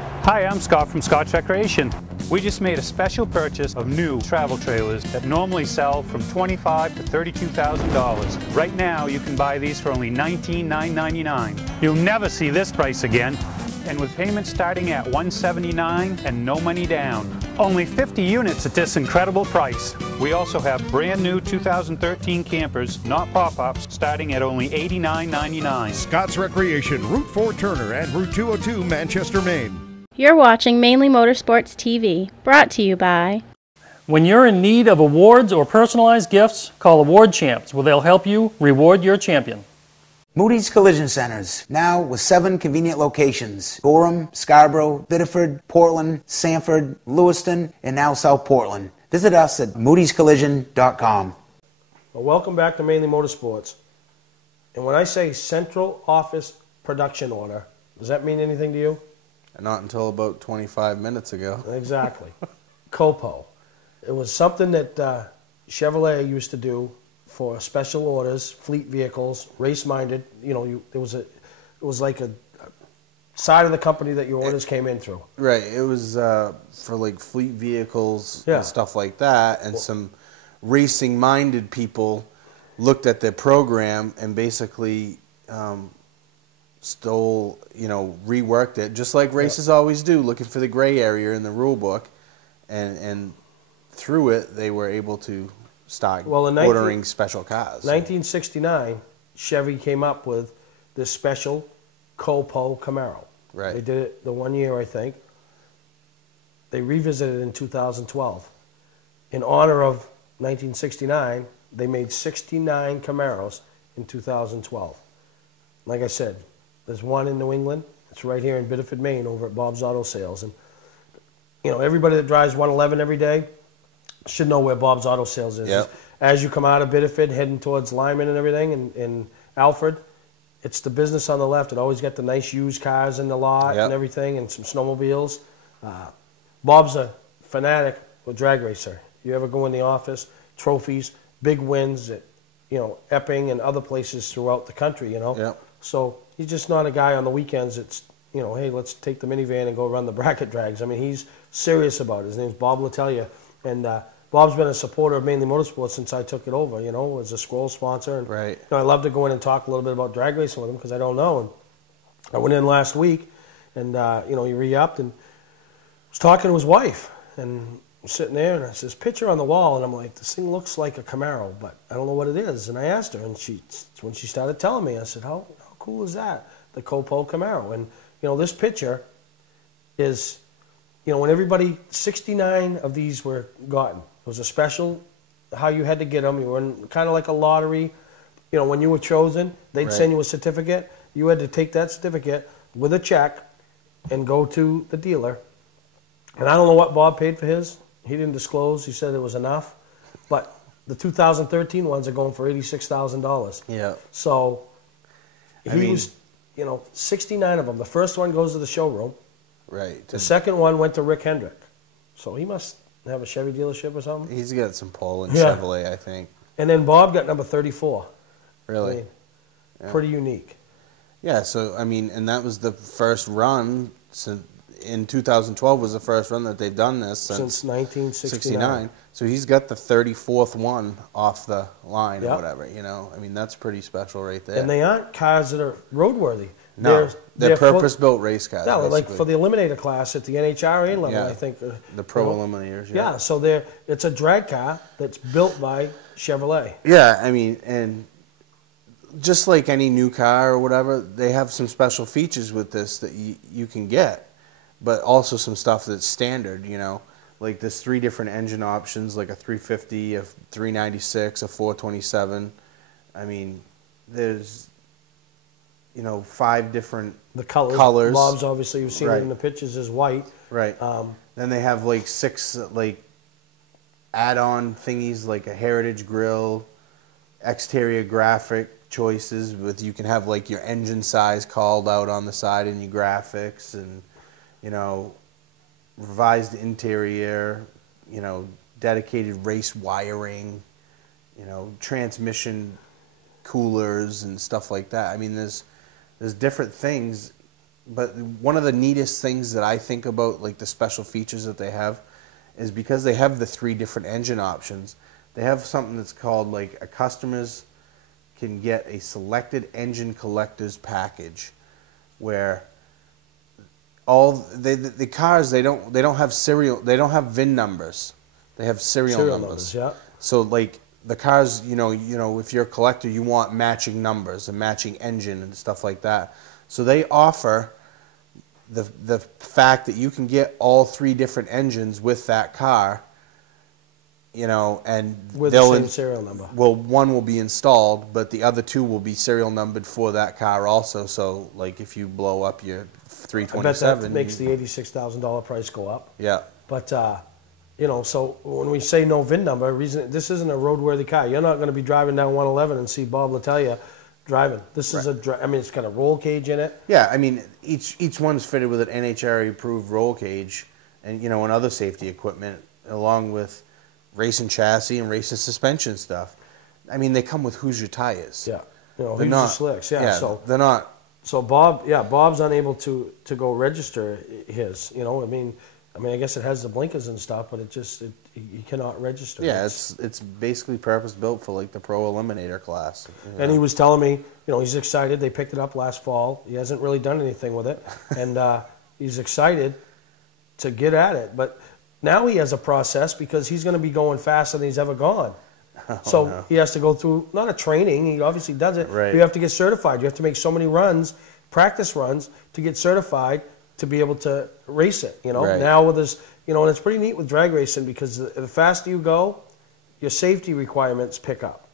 Hi, I'm Scott from Scott's Recreation. We just made a special purchase of new travel trailers that normally sell from $25,000 to $32,000. Right now, you can buy these for only $19,999. You'll never see this price again. and with payments starting at $179 and no money down. Only 50 units at this incredible price. We also have brand new 2013 campers, not pop-ups, starting at only $89.99. Scott's Recreation, Route 4 Turner and Route 202 Manchester, Maine. You're watching Mainly Motorsports TV, brought to you by... When you're in need of awards or personalized gifts, call Award Champs, where they'll help you reward your champion. Moody's Collision Centers, now with 7 convenient locations. Gorham, Scarborough, Biddeford, Portland, Sanford, Lewiston, and now South Portland. Visit us at moodyscollision.com. Well, welcome back to Mainly Motorsports. And when I say central office production order, does that mean anything to you? Not until about 25 minutes ago. Exactly. COPO. It was something that Chevrolet used to do for special orders, fleet vehicles, race-minded. You know, it was like a side of the company that your orders came in through. Right. It was for like fleet vehicles Yeah. and stuff like that, and some racing-minded people looked at their program and basically stole, reworked it, just like races always do, looking for the gray area in the rule book, and through it they were able to start ordering special cars. 1969, Chevy came up with this special COPO Camaro. Right. They did it the one year, I think. They revisited it in 2012. In honor of 1969, they made 69 Camaros in 2012. Like I said, there's one in New England. It's right here in Biddeford, Maine, over at Bob's Auto Sales. And everybody that drives 111 every day should know where Bob's Auto Sales is. Yep. As you come out of Biddeford, heading towards Lyman and everything, and Alfred, it's the business on the left. It always got the nice used cars in the lot and everything, and some snowmobiles. Bob's a fanatic with drag racer. You ever go in the office, trophies, big wins at Epping and other places throughout the country. Yep. So he's just not a guy on the weekends that's hey, let's take the minivan and go run the bracket drags. I mean, he's serious about it. His name's Bob Latelia, and Bob's been a supporter of Mainly Motorsports since I took it over, as a scroll sponsor. And, right. I love to go in and talk a little bit about drag racing with him because I don't know. And I went in last week, and, he re-upped and was talking to his wife. And I'm sitting there, and I says, picture on the wall. And I'm like, this thing looks like a Camaro, but I don't know what it is. And I asked her, and when she started telling me, I said, how cool is that? The COPO Camaro. And, this picture is, when everybody, 69 of these were gotten. It was a special, how you had to get them. You were in kind of like a lottery. When you were chosen, they'd send you a certificate. You had to take that certificate with a check and go to the dealer. And I don't know what Bob paid for his. He didn't disclose. He said it was enough. But the 2013 ones are going for $86,000. Yeah. So he was, 69 of them. The first one goes to the showroom. Right. The second one went to Rick Hendrick. So he must have a Chevy dealership or something. He's got some pull in Chevrolet, I think. And then Bob got number 34. Really? I mean, pretty unique. Yeah, so, and that was the first run. In 2012 was the first run that they've done this since 1969. So he's got the 34th one off the line or whatever, that's pretty special right there. And they aren't cars that are roadworthy. No, they're purpose-built race cars. Yeah, like for the Eliminator class at the NHRA level, I think. The Pro Eliminators, Yeah, so it's a drag car that's built by Chevrolet. Yeah, and just like any new car or whatever, they have some special features with this that you can get, but also some stuff that's standard, Like there's 3 different engine options, like a 350, a 396, a 427. There's 5 different colors. Bob's obviously, you've seen it in the pictures, is white. Right. Then they have like 6 add-on thingies, like a heritage grille, exterior graphic choices you can have like your engine size called out on the side in your graphics, and revised interior, dedicated race wiring, transmission coolers and stuff like that. There's different things, but one of the neatest things that I think about, like the special features that they have, is because they have the 3 different engine options, they have something that's called like a customers can get a selected engine collectors package, where the cars they don't have VIN numbers. They have serial numbers. Yeah. So like the cars, you know, if you're a collector, you want matching numbers, a matching engine and stuff like that. So they offer the fact that you can get all 3 different engines with that car, you know, and with the same serial number. Well, one will be installed, but the other 2 will be serial numbered for that car also. So like if you blow up your 327, I bet that makes the $86,000 price go up. Yeah. But you know, so when we say no VIN number, this isn't a roadworthy car. You're not going to be driving down 111 and see Bob Latalia driving. This is I mean, it's got a roll cage in it. Yeah, I mean, each one's fitted with an NHRA-approved roll cage, and you know, and other safety equipment, along with racing chassis and racing suspension stuff. I mean, they come with Hoosier tires. Yeah, you know, they're Hoosier not slicks. Yeah, so they're not. So Bob's unable to go register his. You know, I mean, I guess it has the blinkers and stuff, but you cannot register. Yeah, it's basically purpose built for like the Pro Eliminator class. And he was telling me, you know, he's excited. They picked it up last fall. He hasn't really done anything with it, and he's excited to get at it. But now he has a process because he's going to be going faster than he's ever gone. So he has to go through not a training. He obviously does it. Right. You have to get certified. You have to make so many runs, practice runs, to get certified to be able to race it. You know, Right. now with this, you know, and it's pretty neat with drag racing because the faster you go, your safety requirements pick up.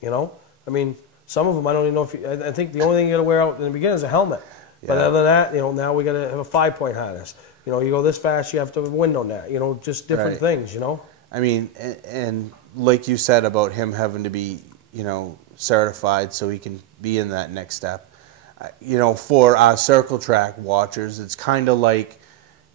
You know, I mean, some of them I don't even know if I think the only thing you got to wear out in the beginning is a helmet. But other than that, you know, now we got to have a 5-point harness. You know, you go this fast, you have to have a window net. You know, just different things. You know. I mean, and like you said about him having to be, you know, certified so he can be in that next step. You know, for our circle track watchers, it's kind of like,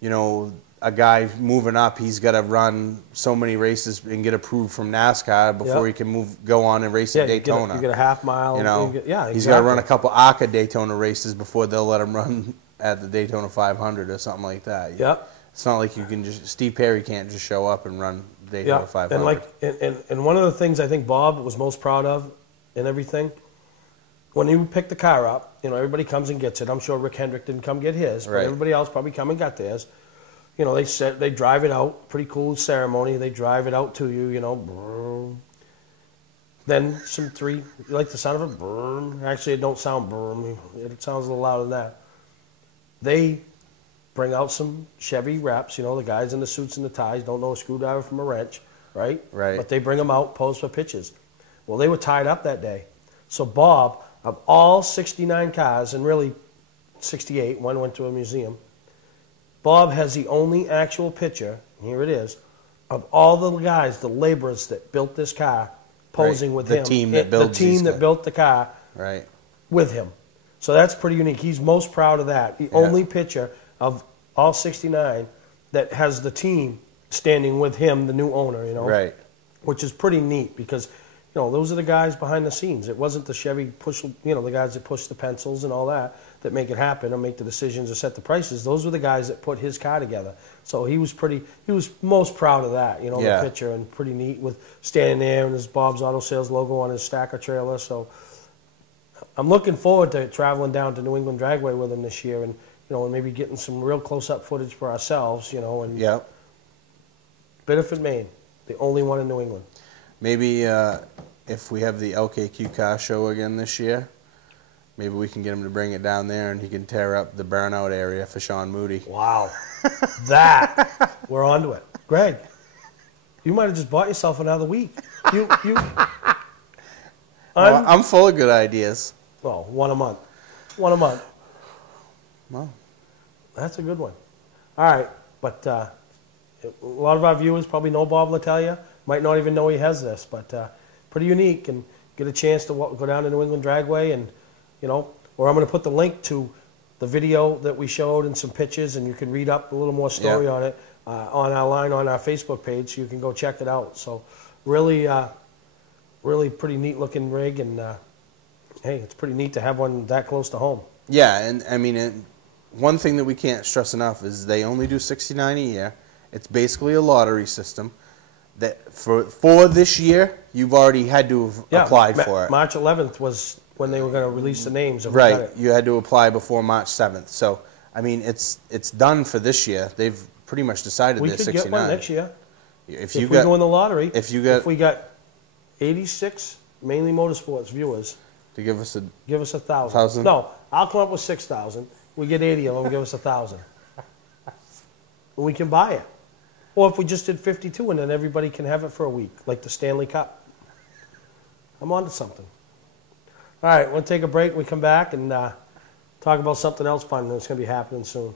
you know, a guy moving up, he's got to run so many races and get approved from NASCAR before he can go on and race at Daytona. You get a half mile. You know, he's got to run a couple ARCA Daytona races before they'll let him run at the Daytona 500 or something like that. Yep. It's not like you can just, Steve Perry can't just show up and run Daytona 500. And like, and one of the things I think Bob was most proud of in everything, when he picked the car up, you know, everybody comes and gets it. I'm sure Rick Hendrick didn't come get his, but everybody else probably come and got theirs. You know, they drive it out, pretty cool ceremony. They drive it out to you, you know. Brrr. Then you like the sound of it? Brrr. Actually, it don't sound brrr. It sounds a little louder than that. They bring out some Chevy reps, you know, the guys in the suits and the ties, don't know a screwdriver from a wrench, right? Right. But they bring them out, pose for pitches. Well, they were tied up that day. So Bob, of all 69 cars, and really 68, one went to a museum, Bob has the only actual picture, here it is, of all the guys, the laborers that built this car, posing with him. The team that built the car with him. So that's pretty unique. He's most proud of that. The only picture of all 69 that has the team standing with him, the new owner, you know. Right. Which is pretty neat because, you know, those are the guys behind the scenes. It wasn't the Chevy push, you know, the guys that push the pencils and all that make it happen or make the decisions or set the prices. Those were the guys that put his car together. So he was most proud of that, you know, the picture, and pretty neat with standing there and his Bob's Auto Sales logo on his stacker trailer. So I'm looking forward to traveling down to New England Dragway with him this year and, you know, and maybe getting some real close-up footage for ourselves, you know. And Biddeford, Maine, the only one in New England. Maybe if we have the LKQ car show again this year, maybe we can get him to bring it down there and he can tear up the burnout area for Sean Moody. Wow. We're on to it. Greg, you might have just bought yourself another week. I'm full of good ideas. Well, one a month. One a month. Well, that's a good one. All right, but a lot of our viewers probably know Bob Latalia, might not even know he has this, but pretty unique, and get a chance to go down to New England Dragway, and, you know, or I'm going to put the link to the video that we showed and some pictures, and you can read up a little more story on it on our line on our Facebook page, so you can go check it out. So really pretty neat looking rig, and hey, it's pretty neat to have one that close to home. Yeah, and I mean, one thing that we can't stress enough is they only do 69 a year. It's basically a lottery system. That for this year, you've already had to have applied for it. March 11th was when they were going to release the names. Right, you had to apply before March 7th. So I mean, it's done for this year. They've pretty much decided We they're could 69. get one next year. If we you got, go in the lottery, if if we got 86 Mainly Motorsports viewers, to give us a $1,000. No, I'll come up with 6,000. We get 80 of them, give us 1,000. And we can buy it. Or if we just did 52 and then everybody can have it for a week, like the Stanley Cup. I'm on to something. All right, we'll take a break. We come back and talk about something else fun that's going to be happening soon.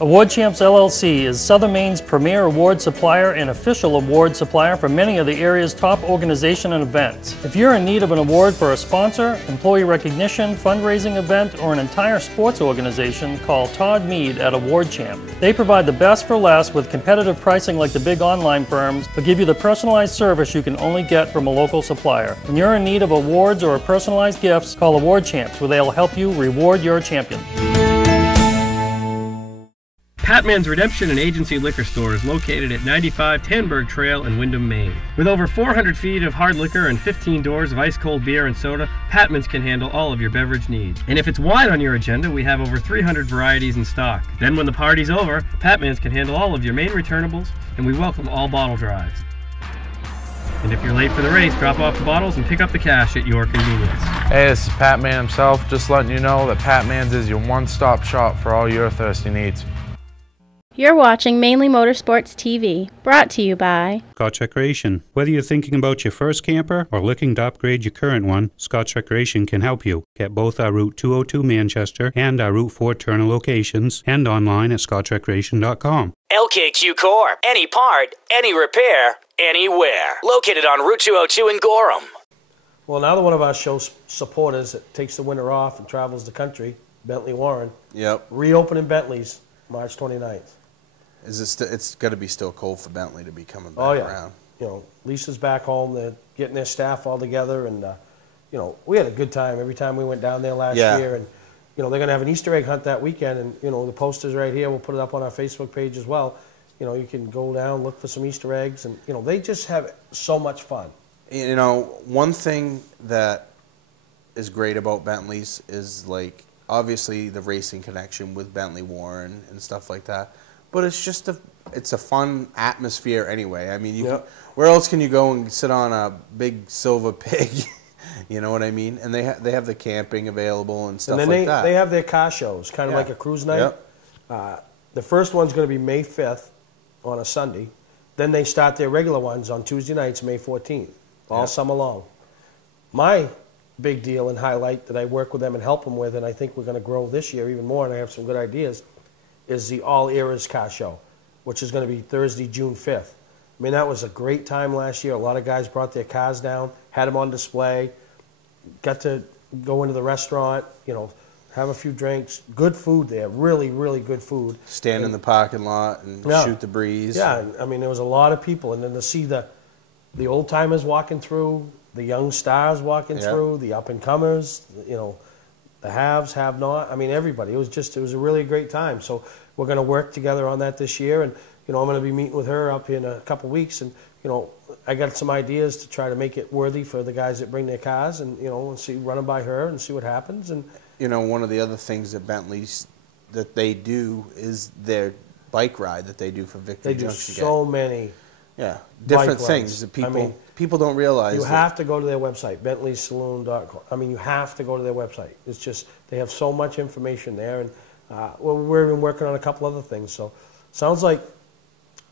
Award Champs LLC is Southern Maine's premier award supplier and official award supplier for many of the area's top organization and events. If you're in need of an award for a sponsor, employee recognition, fundraising event, or an entire sports organization, call Todd Mead at Award Champ. They provide the best for less with competitive pricing like the big online firms, but give you the personalized service you can only get from a local supplier. When you're in need of awards or personalized gifts, call Award Champs, where they'll help you reward your champion. Patman's Redemption and Agency Liquor Store is located at 95 Tanberg Trail in Windham, Maine. With over 400 feet of hard liquor and 15 doors of ice-cold beer and soda, Patman's can handle all of your beverage needs. And if it's wine on your agenda, we have over 300 varieties in stock. Then when the party's over, Patman's can handle all of your Maine returnables, and we welcome all bottle drives. And if you're late for the race, drop off the bottles and pick up the cash at your convenience. Hey, this is Pat Man himself, just letting you know that Pat Man's is your one-stop shop for all your thirsty needs. You're watching Mainly Motorsports TV, brought to you by Scotch Recreation. Whether you're thinking about your first camper or looking to upgrade your current one, Scotch Recreation can help you. Get both our Route 202 Manchester and our Route 4 Turner locations and online at scotchrecreation.com. LKQ Core. Any part, any repair, anywhere. Located on Route 202 in Gorham. Well, another one of our show supporters that takes the winter off and travels the country, Bentley Warren. Yep. Reopening Bentley's March 29th. It's got to be still cold for Bentley to be coming back around. You know, Lisa's back home. They're getting their staff all together, and you know, we had a good time every time we went down there last year. And you know, they're going to have an Easter egg hunt that weekend, and you know, the poster's right here. We'll put it up on our Facebook page as well. You know, you can go down, look for some Easter eggs, and you know, they just have so much fun. You know, one thing that is great about Bentley's is like obviously the racing connection with Bentley Warren and stuff like that. But it's just it's a fun atmosphere anyway. I mean, where else can you go and sit on a big silver pig? You know what I mean? And they have the camping available and stuff like that. They have their car shows, kind of like a cruise night. The first one's going to be May 5th on a Sunday. Then they start their regular ones on Tuesday nights, May 14th, all summer long. My big deal and highlight that I work with them and help them with, and I think we're going to grow this year even more, and I have some good ideas, is the All Eras Car Show, which is going to be Thursday, June 5th. I mean, that was a great time last year. A lot of guys brought their cars down, had them on display, got to go into the restaurant, you know, have a few drinks. Good food there, really, really good food. Stand in the parking lot and shoot the breeze. Yeah, I mean, there was a lot of people. And then to see the old-timers walking through, the young stars walking through, the up-and-comers, you know, the haves, have-not. I mean, everybody. It was a really great time. So we're going to work together on that this year. And, you know, I'm going to be meeting with her up in a couple weeks. And, you know, I got some ideas to try to make it worthy for the guys that bring their cars and, you know, and run them by her and see what happens. And, you know, one of the other things that Bentley's, that they do is their bike ride that they do for Victory Junction. They do so many different things that people don't realize. You have to go to their website, BentleySaloon.com. I mean, you have to go to their website. It's just, they have so much information there. And we're even working on a couple other things. So sounds like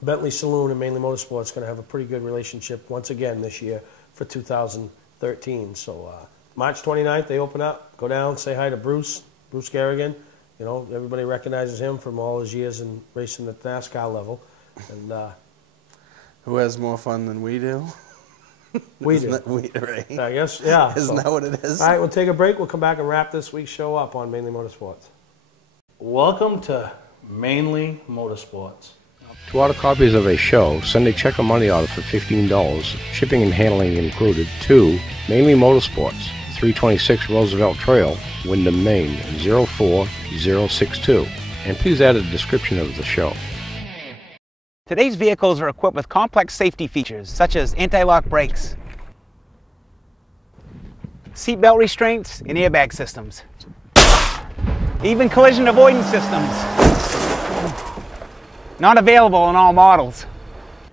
Bentley Saloon and Mainly Motorsports going to have a pretty good relationship once again this year for 2013. So March 29th, they open up. Go down, say hi to Bruce Garrigan. You know, everybody recognizes him from all his years in racing at the NASCAR level. And who has more fun than we do? We do. Right? I guess, yeah. Isn't that what it is? All right, we'll take a break. We'll come back and wrap this week's show up on Mainly Motorsports. Welcome to Mainly Motorsports. To order copies of a show, send a check or money order for $15, shipping and handling included, to Mainly Motorsports, 326 Roosevelt Trail, Windham, Maine, 04062. And please add a description of the show. Today's vehicles are equipped with complex safety features such as anti-lock brakes, seatbelt restraints, and airbag systems. even collision avoidance systems. Not available in all models.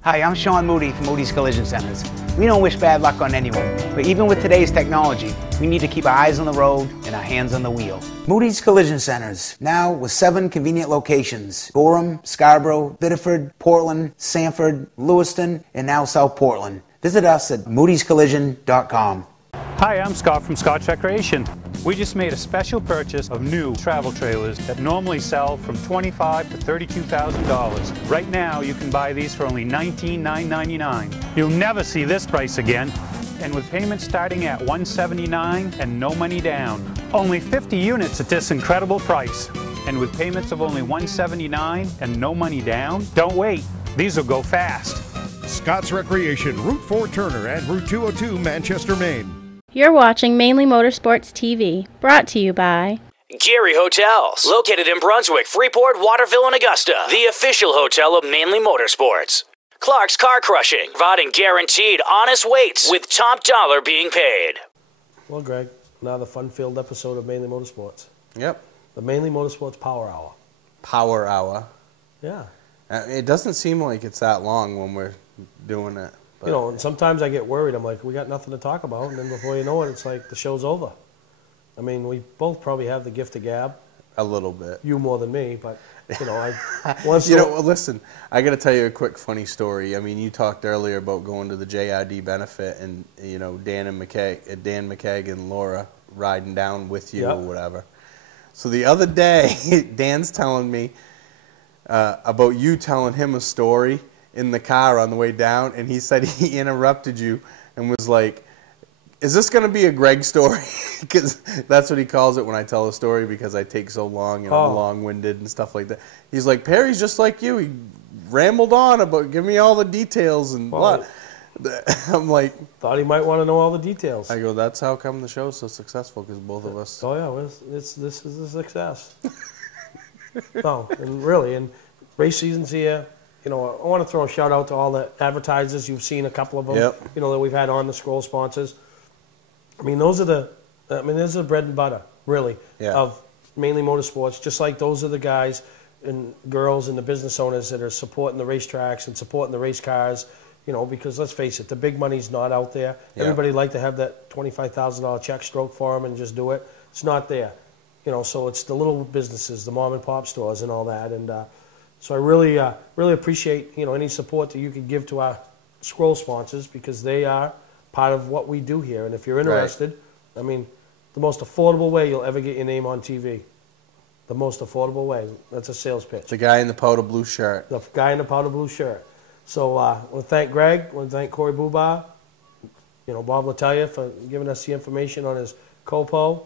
Hi, I'm Sean Moody from Moody's Collision Centers. We don't wish bad luck on anyone, but even with today's technology, we need to keep our eyes on the road and our hands on the wheel. Moody's Collision Centers, now with 7 convenient locations: Gorham, Scarborough, Biddeford, Portland, Sanford, Lewiston, and now South Portland. Visit us at moodyscollision.com. Hi, I'm Scott from Scotch Recreation. We just made a special purchase of new travel trailers that normally sell from $25,000 to $32,000. Right now, you can buy these for only $19,999. You'll never see this price again. And with payments starting at $179 and no money down. Only 50 units at this incredible price. And with payments of only $179 and no money down, don't wait. These will go fast. Scott's Recreation, Route 4 Turner and Route 202 Manchester, Maine. You're watching Mainly Motorsports TV, brought to you by Gary Hotels, located in Brunswick, Freeport, Waterville, and Augusta, the official hotel of Mainly Motorsports. Clark's Car Crushing, providing guaranteed honest weights with top dollar being paid. Well, Greg, another fun-filled episode of Mainly Motorsports. Yep. The Mainly Motorsports Power Hour. Power Hour. Yeah. It doesn't seem like it's that long when we're doing it. But you know, and sometimes I get worried. I'm like, we got nothing to talk about, and then before you know it, it's like the show's over. I mean, we both probably have the gift of gab. A little bit. You more than me, but you know, listen, I got to tell you a quick funny story. I mean, you talked earlier about going to the JID benefit, and you know, Dan McKeag and Laura riding down with you or whatever. So the other day, Dan's telling me about you telling him a story in the car on the way down, and he said he interrupted you and was like, is this going to be a Greg story? Because that's what he calls it when I tell a story, because I take so long and I'm long-winded and stuff like that. He's like, Perry's just like you. He rambled on about, give me all the details and blah. I'm like, thought he might want to know all the details. I go, that's how come the show's so successful, because both of us. Oh yeah, this is a success. No, and really, and race season's here. You know, I want to throw a shout out to all the advertisers. You've seen a couple of them. You know, that we've had on the scroll sponsors. I mean, those are the bread and butter, really, of Mainly Motorsports. Just like those are the guys and girls and the business owners that are supporting the racetracks and supporting the race cars. You know, because let's face it, the big money's not out there. Everybody like to have that $25,000 check stroke for them and just do it. It's not there. You know, so it's the little businesses, the mom and pop stores, and all that. And so I really appreciate, you know, any support that you can give to our scroll sponsors, because they are part of what we do here. And if you're interested, I mean, the most affordable way you'll ever get your name on TV. The most affordable way. That's a sales pitch. The guy in the powder blue shirt. The guy in the powder blue shirt. So I want to thank Greg. I want to thank Corey Bubar. You know, Bob Latalia for giving us the information on his Copo.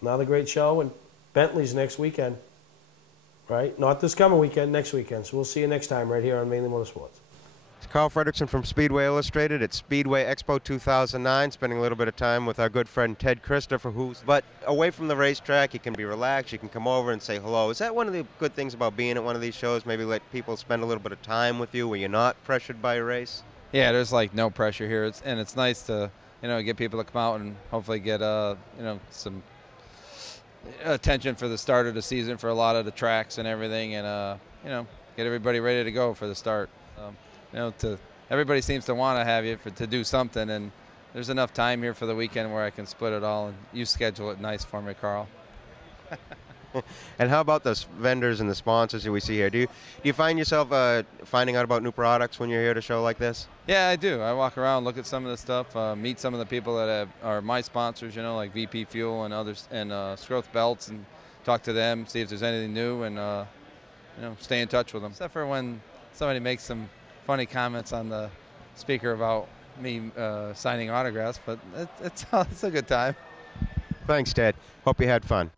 Another great show. And Bentley's next weekend. Right? Not this coming weekend, next weekend. So we'll see you next time right here on Mainly Motorsports. It's Carl Fredrickson from Speedway Illustrated at Speedway Expo 2009, spending a little bit of time with our good friend Ted Christopher, but away from the racetrack, you can be relaxed, you can come over and say hello. Is that one of the good things about being at one of these shows? Maybe let people spend a little bit of time with you where you're not pressured by a race? Yeah, there's like no pressure here, and it's nice to, you know, get people to come out and hopefully get, you know, some attention for the start of the season for a lot of the tracks and everything, and you know, get everybody ready to go for the start. You know, everybody seems to want to have you to do something, and there's enough time here for the weekend where I can split it all, and you schedule it nice for me, Carl. And how about the vendors and the sponsors that we see here? Do you find yourself finding out about new products when you're here at a show like this? Yeah, I do. I walk around, look at some of the stuff, meet some of the people that are my sponsors, you know, like VP Fuel and others, and Scroth Belts, and talk to them, see if there's anything new, and you know, stay in touch with them. Except for when somebody makes some funny comments on the speaker about me signing autographs, but it's a good time. Thanks, Ted. Hope you had fun.